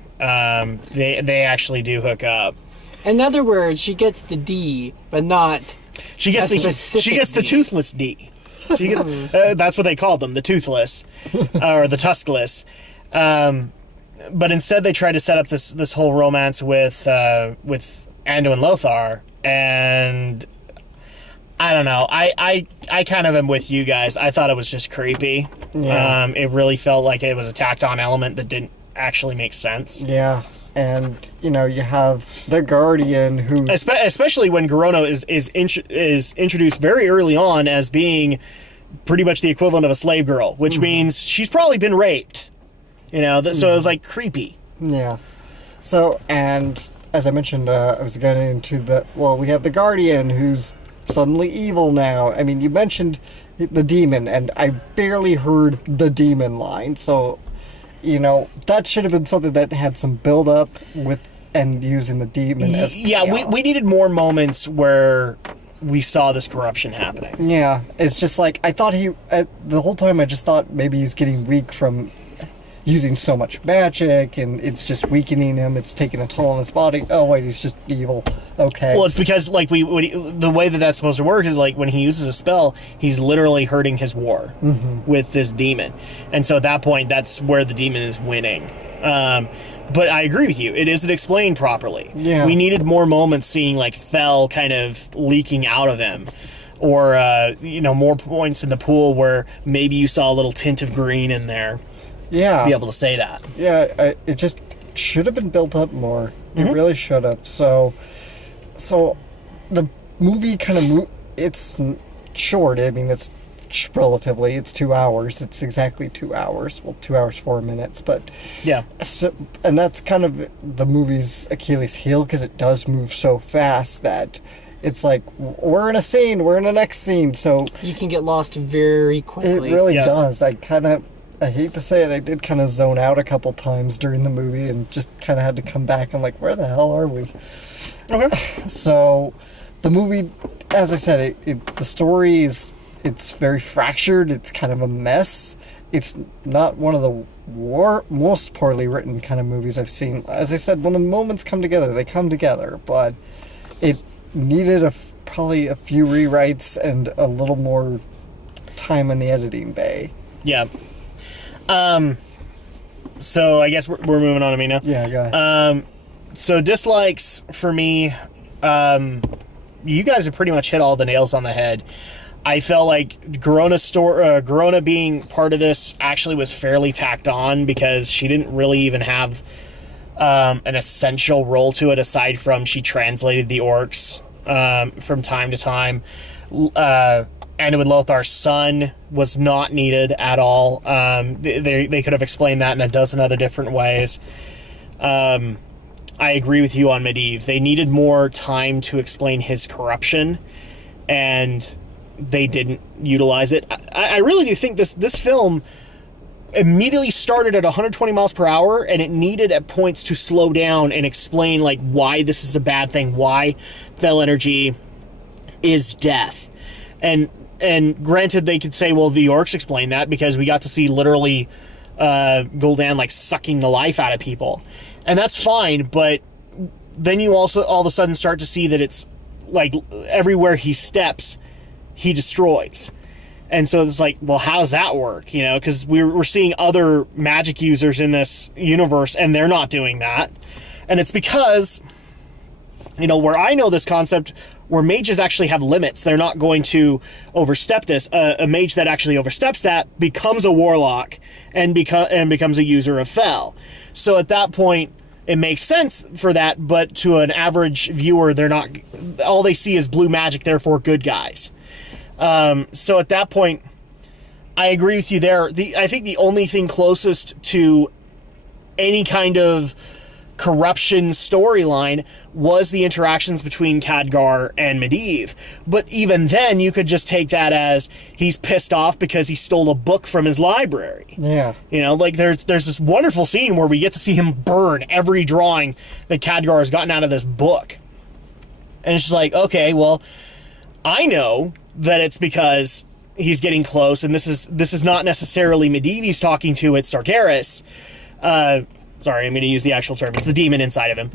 They actually do hook up. In other words, she gets the D, but not. She gets the toothless D. That's what they called them, the toothless, or the tuskless. But instead, they try to set up this whole romance with Ando and Lothar, and I don't know. I kind of am with you guys. I thought it was just creepy. Yeah. It really felt like it was a tacked on element that didn't actually make sense. Yeah. And, you know, you have the Guardian who... Especially when Garona is introduced very early on as being pretty much the equivalent of a slave girl, which means she's probably been raped. You know, so it was, like, creepy. Yeah. So, and as I mentioned, I was getting into we have the Guardian who's suddenly evil now. I mean, you mentioned the demon, and I barely heard the demon line, so... You know, that should have been something that had some build-up with and using the demon as we needed more moments where we saw this corruption happening. Yeah, it's just like, I thought the whole time I just thought maybe he's getting weak from using so much magic, and it's just weakening him, it's taking a toll on his body. Oh, wait, he's just evil. Okay. Well, it's because, like, the way that's supposed to work is, like, when he uses a spell, he's literally hurting his war with this demon. And so at that point, that's where the demon is winning. But I agree with you. It isn't explained properly. Yeah. We needed more moments seeing, like, Fel kind of leaking out of him. Or, more points in the pool where maybe you saw a little tint of green in there. Yeah. Be able to say that. Yeah, it just should have been built up more. It really should have. So the movie kind of it's short. I mean, it's relatively, it's 2 hours. It's exactly 2 hours. Well, 2 hours 4 minutes, but yeah. So, and that's kind of the movie's Achilles heel, because it does move so fast that it's like, we're in a scene, we're in the next scene. So you can get lost very quickly. It really does. I hate to say it, I did kind of zone out a couple times during the movie and just kind of had to come back and like, where the hell are we? Okay. So, the movie, as I said, the story it's very fractured. It's kind of a mess. It's not one of the most poorly written kind of movies I've seen. As I said, when the moments come together, they come together, but it needed probably a few rewrites and a little more time in the editing bay. Yeah. So I guess we're moving on to me now. Yeah, go ahead. So dislikes for me, you guys have pretty much hit all the nails on the head. I felt like Garona being part of this actually was fairly tacked on, because she didn't really even have an essential role to it, aside from she translated the orcs from time to time. Ando and Lothar's son was not needed at all. They could have explained that in a dozen other different ways. I agree with you on Medivh. They needed more time to explain his corruption, and they didn't utilize it. I really do think this film immediately started at 120 miles per hour, and it needed at points to slow down and explain like why this is a bad thing, why fel energy is death. And granted, they could say, well, the orcs explain that because we got to see literally Gul'dan like sucking the life out of people, and that's fine. But then you also all of a sudden start to see that it's like everywhere he steps, he destroys. And so it's like, well, how does that work? You know, because we're seeing other magic users in this universe, and they're not doing that. And it's because, you know, where I know this concept, where mages actually have limits, they're not going to overstep this. A mage that actually oversteps that becomes a warlock and becomes a user of fel. So at that point, it makes sense for that, but to an average viewer, they're not. All they see is blue magic, therefore good guys. So at that point, I agree with you there. I think the only thing closest to any kind of corruption storyline was the interactions between Khadgar and Medivh. But even then, you could just take that as he's pissed off because he stole a book from his library. Yeah. You know, like there's this wonderful scene where we get to see him burn every drawing that Khadgar has gotten out of this book. And it's just like, okay, well, I know that it's because he's getting close, and this is not necessarily Medivh he's talking to, it's Sargeras. Sorry, I'm going to use the actual term. It's the demon inside of him.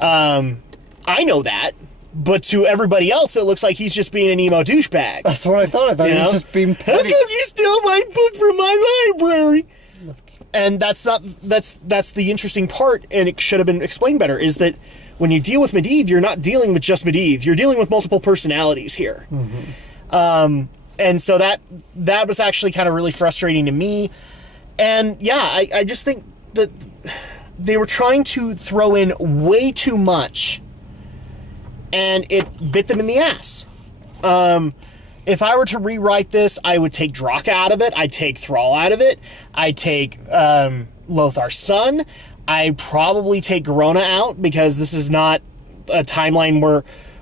Mm-hmm. I know that, but to everybody else, it looks like he's just being an emo douchebag. That's what I thought. I thought he was just being petty. How come you steal my book from my library? And that's the interesting part, and it should have been explained better, is that when you deal with Medivh, you're not dealing with just Medivh. You're dealing with multiple personalities here. Mm-hmm. And so that was actually kind of really frustrating to me. And yeah, I just think that they were trying to throw in way too much, and it bit them in the ass. If I were to rewrite this, I would take Draka out of it. I'd take Thrall out of it. I'd take Lothar's son. I'd probably take Garona out, because this is not a timeline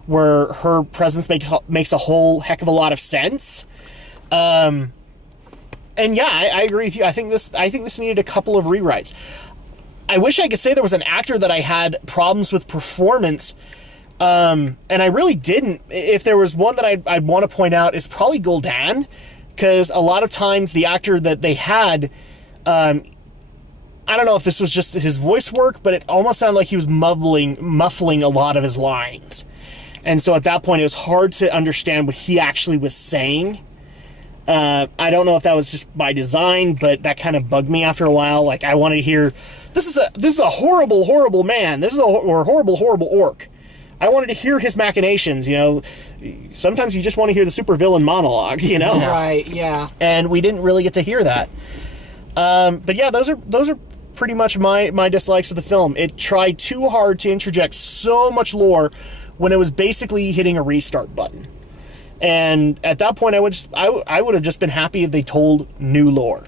where her presence makes a whole heck of a lot of sense. And yeah, I agree with you. I think this needed a couple of rewrites. I wish I could say there was an actor that I had problems with performance, and I really didn't. If there was one that I'd want to point out, it's probably Gul'dan, because a lot of times the actor that they had, I don't know if this was just his voice work, but it almost sounded like he was muffling a lot of his lines. And so at that point, it was hard to understand what he actually was saying. I don't know if that was just by design, but that kind of bugged me after a while. Like, I wanted to hear, this is a horrible, horrible man. This is a horrible, horrible orc. I wanted to hear his machinations, you know. Sometimes you just want to hear the supervillain monologue, you know? Right, yeah. And we didn't really get to hear that. But yeah, those are pretty much my dislikes of the film. It tried too hard to interject so much lore when it was basically hitting a restart button. And at that point, I would have just been happy if they told new lore,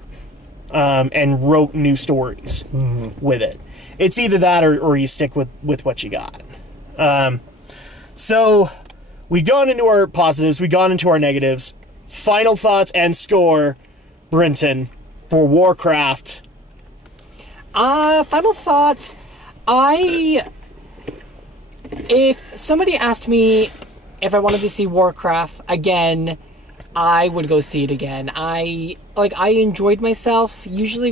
and wrote new stories with it. It's either that or you stick with what you got. So we've gone into our positives, we've gone into our negatives. Final thoughts and score, Brinton, for Warcraft. Final thoughts. If somebody asked me if I wanted to see Warcraft again, I would go see it again. I enjoyed myself. Usually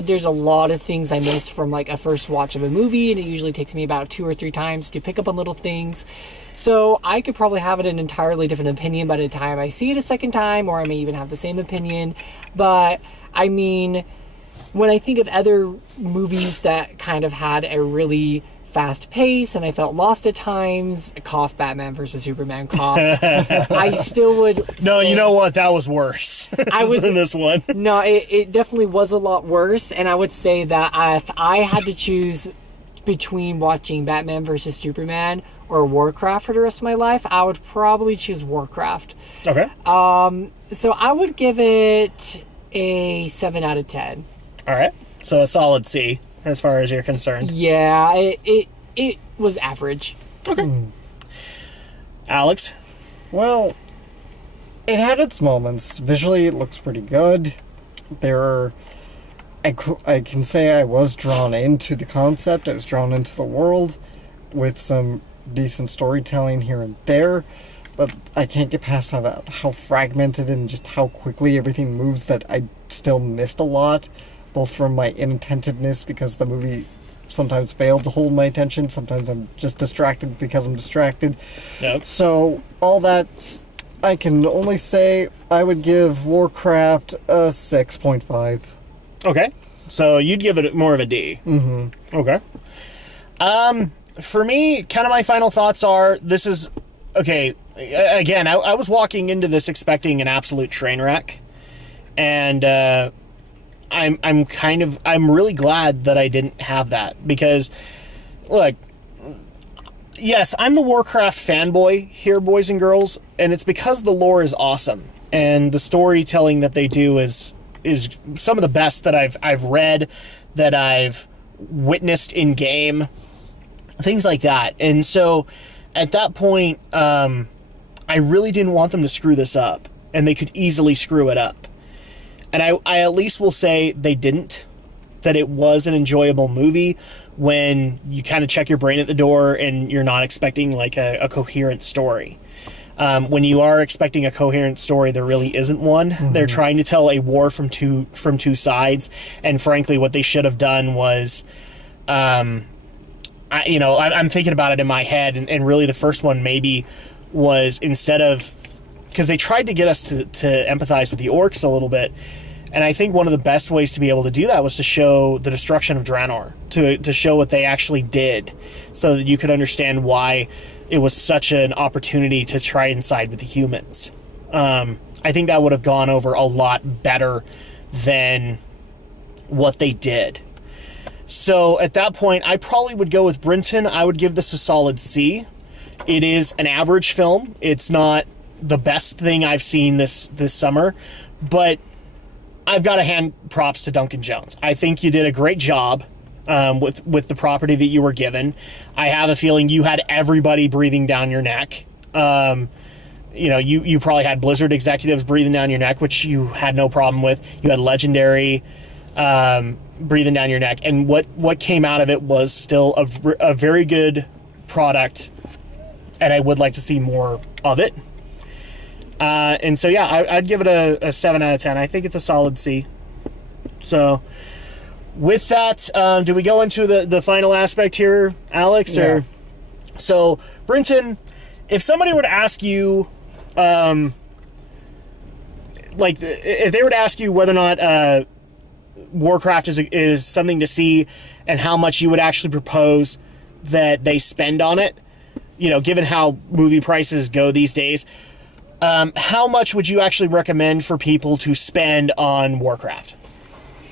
there's a lot of things I miss from like a first watch of a movie, and it usually takes me about 2 or 3 times to pick up on little things. So I could probably have an entirely different opinion by the time I see it a second time, or I may even have the same opinion. But I mean, when I think of other movies that kind of had a really fast pace and I felt lost at times, cough, Batman versus Superman, cough, I still would No, you know what? That was worse than this one. No, it definitely was a lot worse, and I would say that if I had to choose between watching Batman versus Superman or Warcraft for the rest of my life, I would probably choose Warcraft. Okay. So I would give it a 7 out of 10. All right. So a solid C. as far as you're concerned. Yeah, it was average. Okay. Alex? Well, it had its moments. Visually, it looks pretty good. I can say I was drawn into the concept. I was drawn into the world with some decent storytelling here and there. But I can't get past how fragmented and just how quickly everything moves that I still missed a lot. Both from my inattentiveness because the movie sometimes failed to hold my attention. Sometimes I'm just distracted because I'm distracted. Yep. So all that, I can only say I would give Warcraft a 6.5. Okay. So you'd give it more of a D. Mm-hmm. Okay. For me, kind of my final thoughts are, this is, okay, again, I was walking into this expecting an absolute train wreck. And, I'm really glad that I didn't have that, because, look, yes, I'm the Warcraft fanboy here, boys and girls, and it's because the lore is awesome, and the storytelling that they do is some of the best that I've read, that I've witnessed in game, things like that. And so, at that point, I really didn't want them to screw this up, and they could easily screw it up. And I at least will say they didn't, that it was an enjoyable movie when you kind of check your brain at the door and you're not expecting like a coherent story. When you are expecting a coherent story, there really isn't one. Mm-hmm. They're trying to tell a war from two sides, and frankly, what they should have done was, I'm thinking about it in my head, and really the first one maybe was, instead of, because they tried to get us to empathize with the orcs a little bit. And I think one of the best ways to be able to do that was to show the destruction of Draenor, to show what they actually did, so that you could understand why it was such an opportunity to try and side with the humans. I think that would have gone over a lot better than what they did. So at that point, I probably would go with Brinton. I would give this a solid C. It is an average film. It's not the best thing I've seen this summer, but I've got to hand props to Duncan Jones. I think you did a great job with the property that you were given. I have a feeling you had everybody breathing down your neck. You probably had Blizzard executives breathing down your neck, which you had no problem with. You had Legendary breathing down your neck, and what came out of it was still a very good product, and I would like to see more of it. And so, yeah, I'd give it a 7 out of 10. I think it's a solid C. So, with that, do we go into the final aspect here, Alex? Yeah. So, Brinton, if somebody were to ask you, if they were to ask you whether or not Warcraft is something to see, and how much you would actually propose that they spend on it, given how movie prices go these days, how much would you actually recommend for people to spend on Warcraft?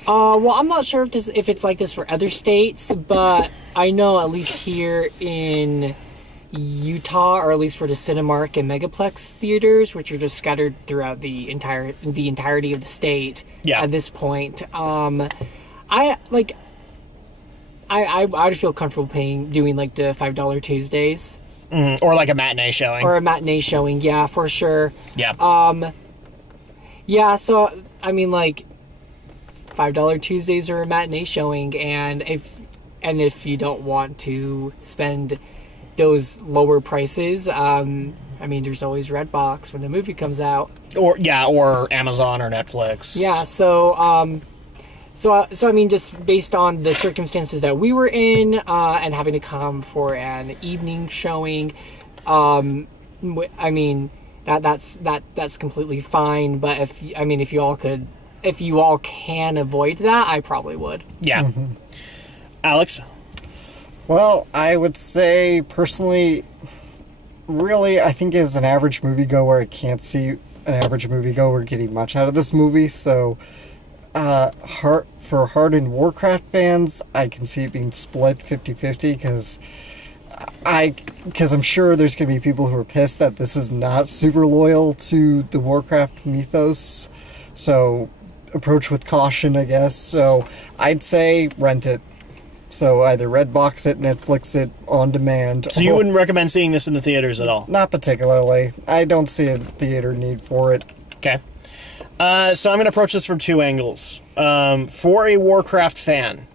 Well, I'm not sure if it's like this for other states, but I know at least here in Utah, or at least for the Cinemark and Megaplex theaters, which are just scattered throughout the entirety of the state. Yeah. At this point, I'd feel comfortable doing like the $5 Tuesdays. Or like a matinee showing. Or a matinee showing, yeah, for sure. Yeah. Yeah, so, I mean, like, $5 Tuesdays are a matinee showing, and if you don't want to spend those lower prices, I mean, there's always Redbox when the movie comes out. Or Amazon or Netflix. Yeah, so I mean, just based on the circumstances that we were in, and having to come for an evening showing, I mean, that's completely fine. But if you all can avoid that, I probably would. Yeah. Mm-hmm. Alex? Well, I would say personally, really, I think as an average moviegoer, I can't see an average moviegoer getting much out of this movie. So, for hardened Warcraft fans, I can see it being split 50-50 because I'm sure there's going to be people who are pissed that this is not super loyal to the Warcraft mythos. So, approach with caution, I guess. So, I'd say rent it. So either Redbox it, Netflix it, on demand. So you wouldn't recommend seeing this in the theaters at all? Not particularly. I don't see a theater need for it. Okay. So I'm going to approach this from two angles. For a Warcraft fan,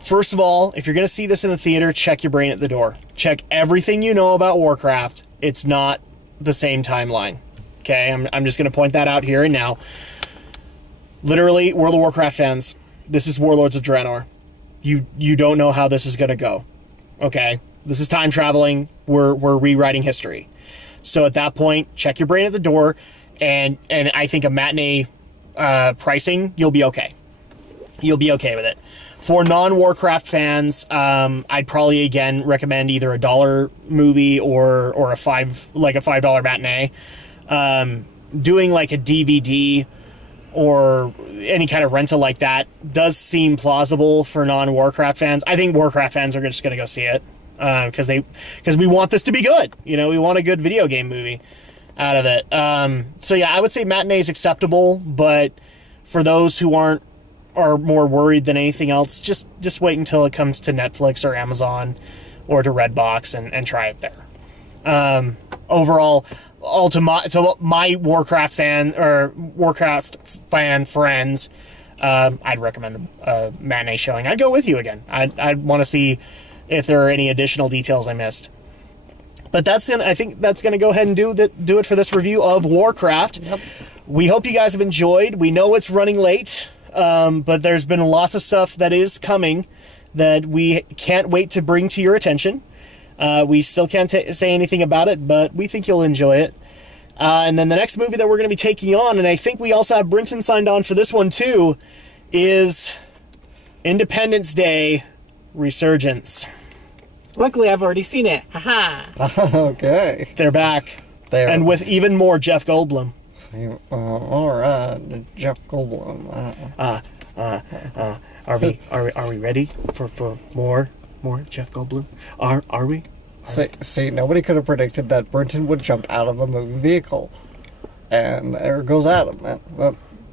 first of all, if you're going to see this in the theater, check your brain at the door. Check everything you know about Warcraft. It's not the same timeline. Okay, I'm just going to point that out here and now. Literally, World of Warcraft fans, this is Warlords of Draenor. You don't know how this is going to go. Okay, this is time traveling. We're rewriting history. So at that point, check your brain at the door, and I think a matinee pricing, you'll be okay. You'll be okay with it. For non-Warcraft fans, I'd probably again recommend either a $1 movie or a $5 matinee. Doing like a DVD or any kind of rental like that does seem plausible for non-Warcraft fans. I think Warcraft fans are just going to go see it because we want this to be good. You know, we want a good video game movie out of it. So yeah, I would say matinee is acceptable, but for those who are more worried than anything else, just wait until it comes to Netflix or Amazon or to Redbox and try it there. Overall, to my Warcraft fan friends, I'd recommend a matinee showing. I'd go with you again. I'd want to see if there are any additional details I missed. But I think that's gonna go ahead and do it for this review of Warcraft. Yep. We hope you guys have enjoyed. We know it's running late, but there's been lots of stuff that is coming that we can't wait to bring to your attention. We still can't say anything about it, but we think you'll enjoy it. And then the next movie that we're going to be taking on, and I think we also have Brinton signed on for this one too, is Independence Day Resurgence. Luckily, I've already seen it. Haha. Okay. They're back. And with even more Jeff Goldblum. All right, Jeff Goldblum. Are we ready for more Jeff Goldblum? Are we? See, nobody could have predicted that Brinton would jump out of the moving vehicle. And there goes Adam.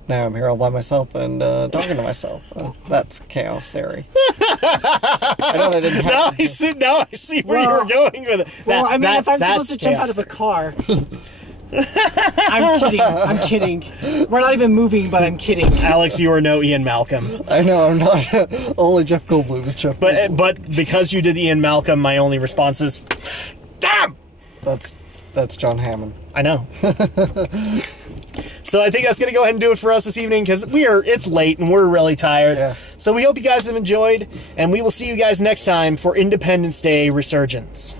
Now I'm here all by myself and talking to myself. That's chaos theory. I know that didn't happen. Now I see where you were going with it. If I'm supposed to jump out of a car... I'm kidding. We're not even moving, but I'm kidding. Alex, you are no Ian Malcolm. I know, I'm not. Only Jeff Goldblum is Jeff Goldblum. But because you did Ian Malcolm, my only response is, damn! That's John Hammond. I know. So I think that's going to go ahead and do it for us this evening because it's late and we're really tired. Yeah. So we hope you guys have enjoyed, and we will see you guys next time for Independence Day Resurgence.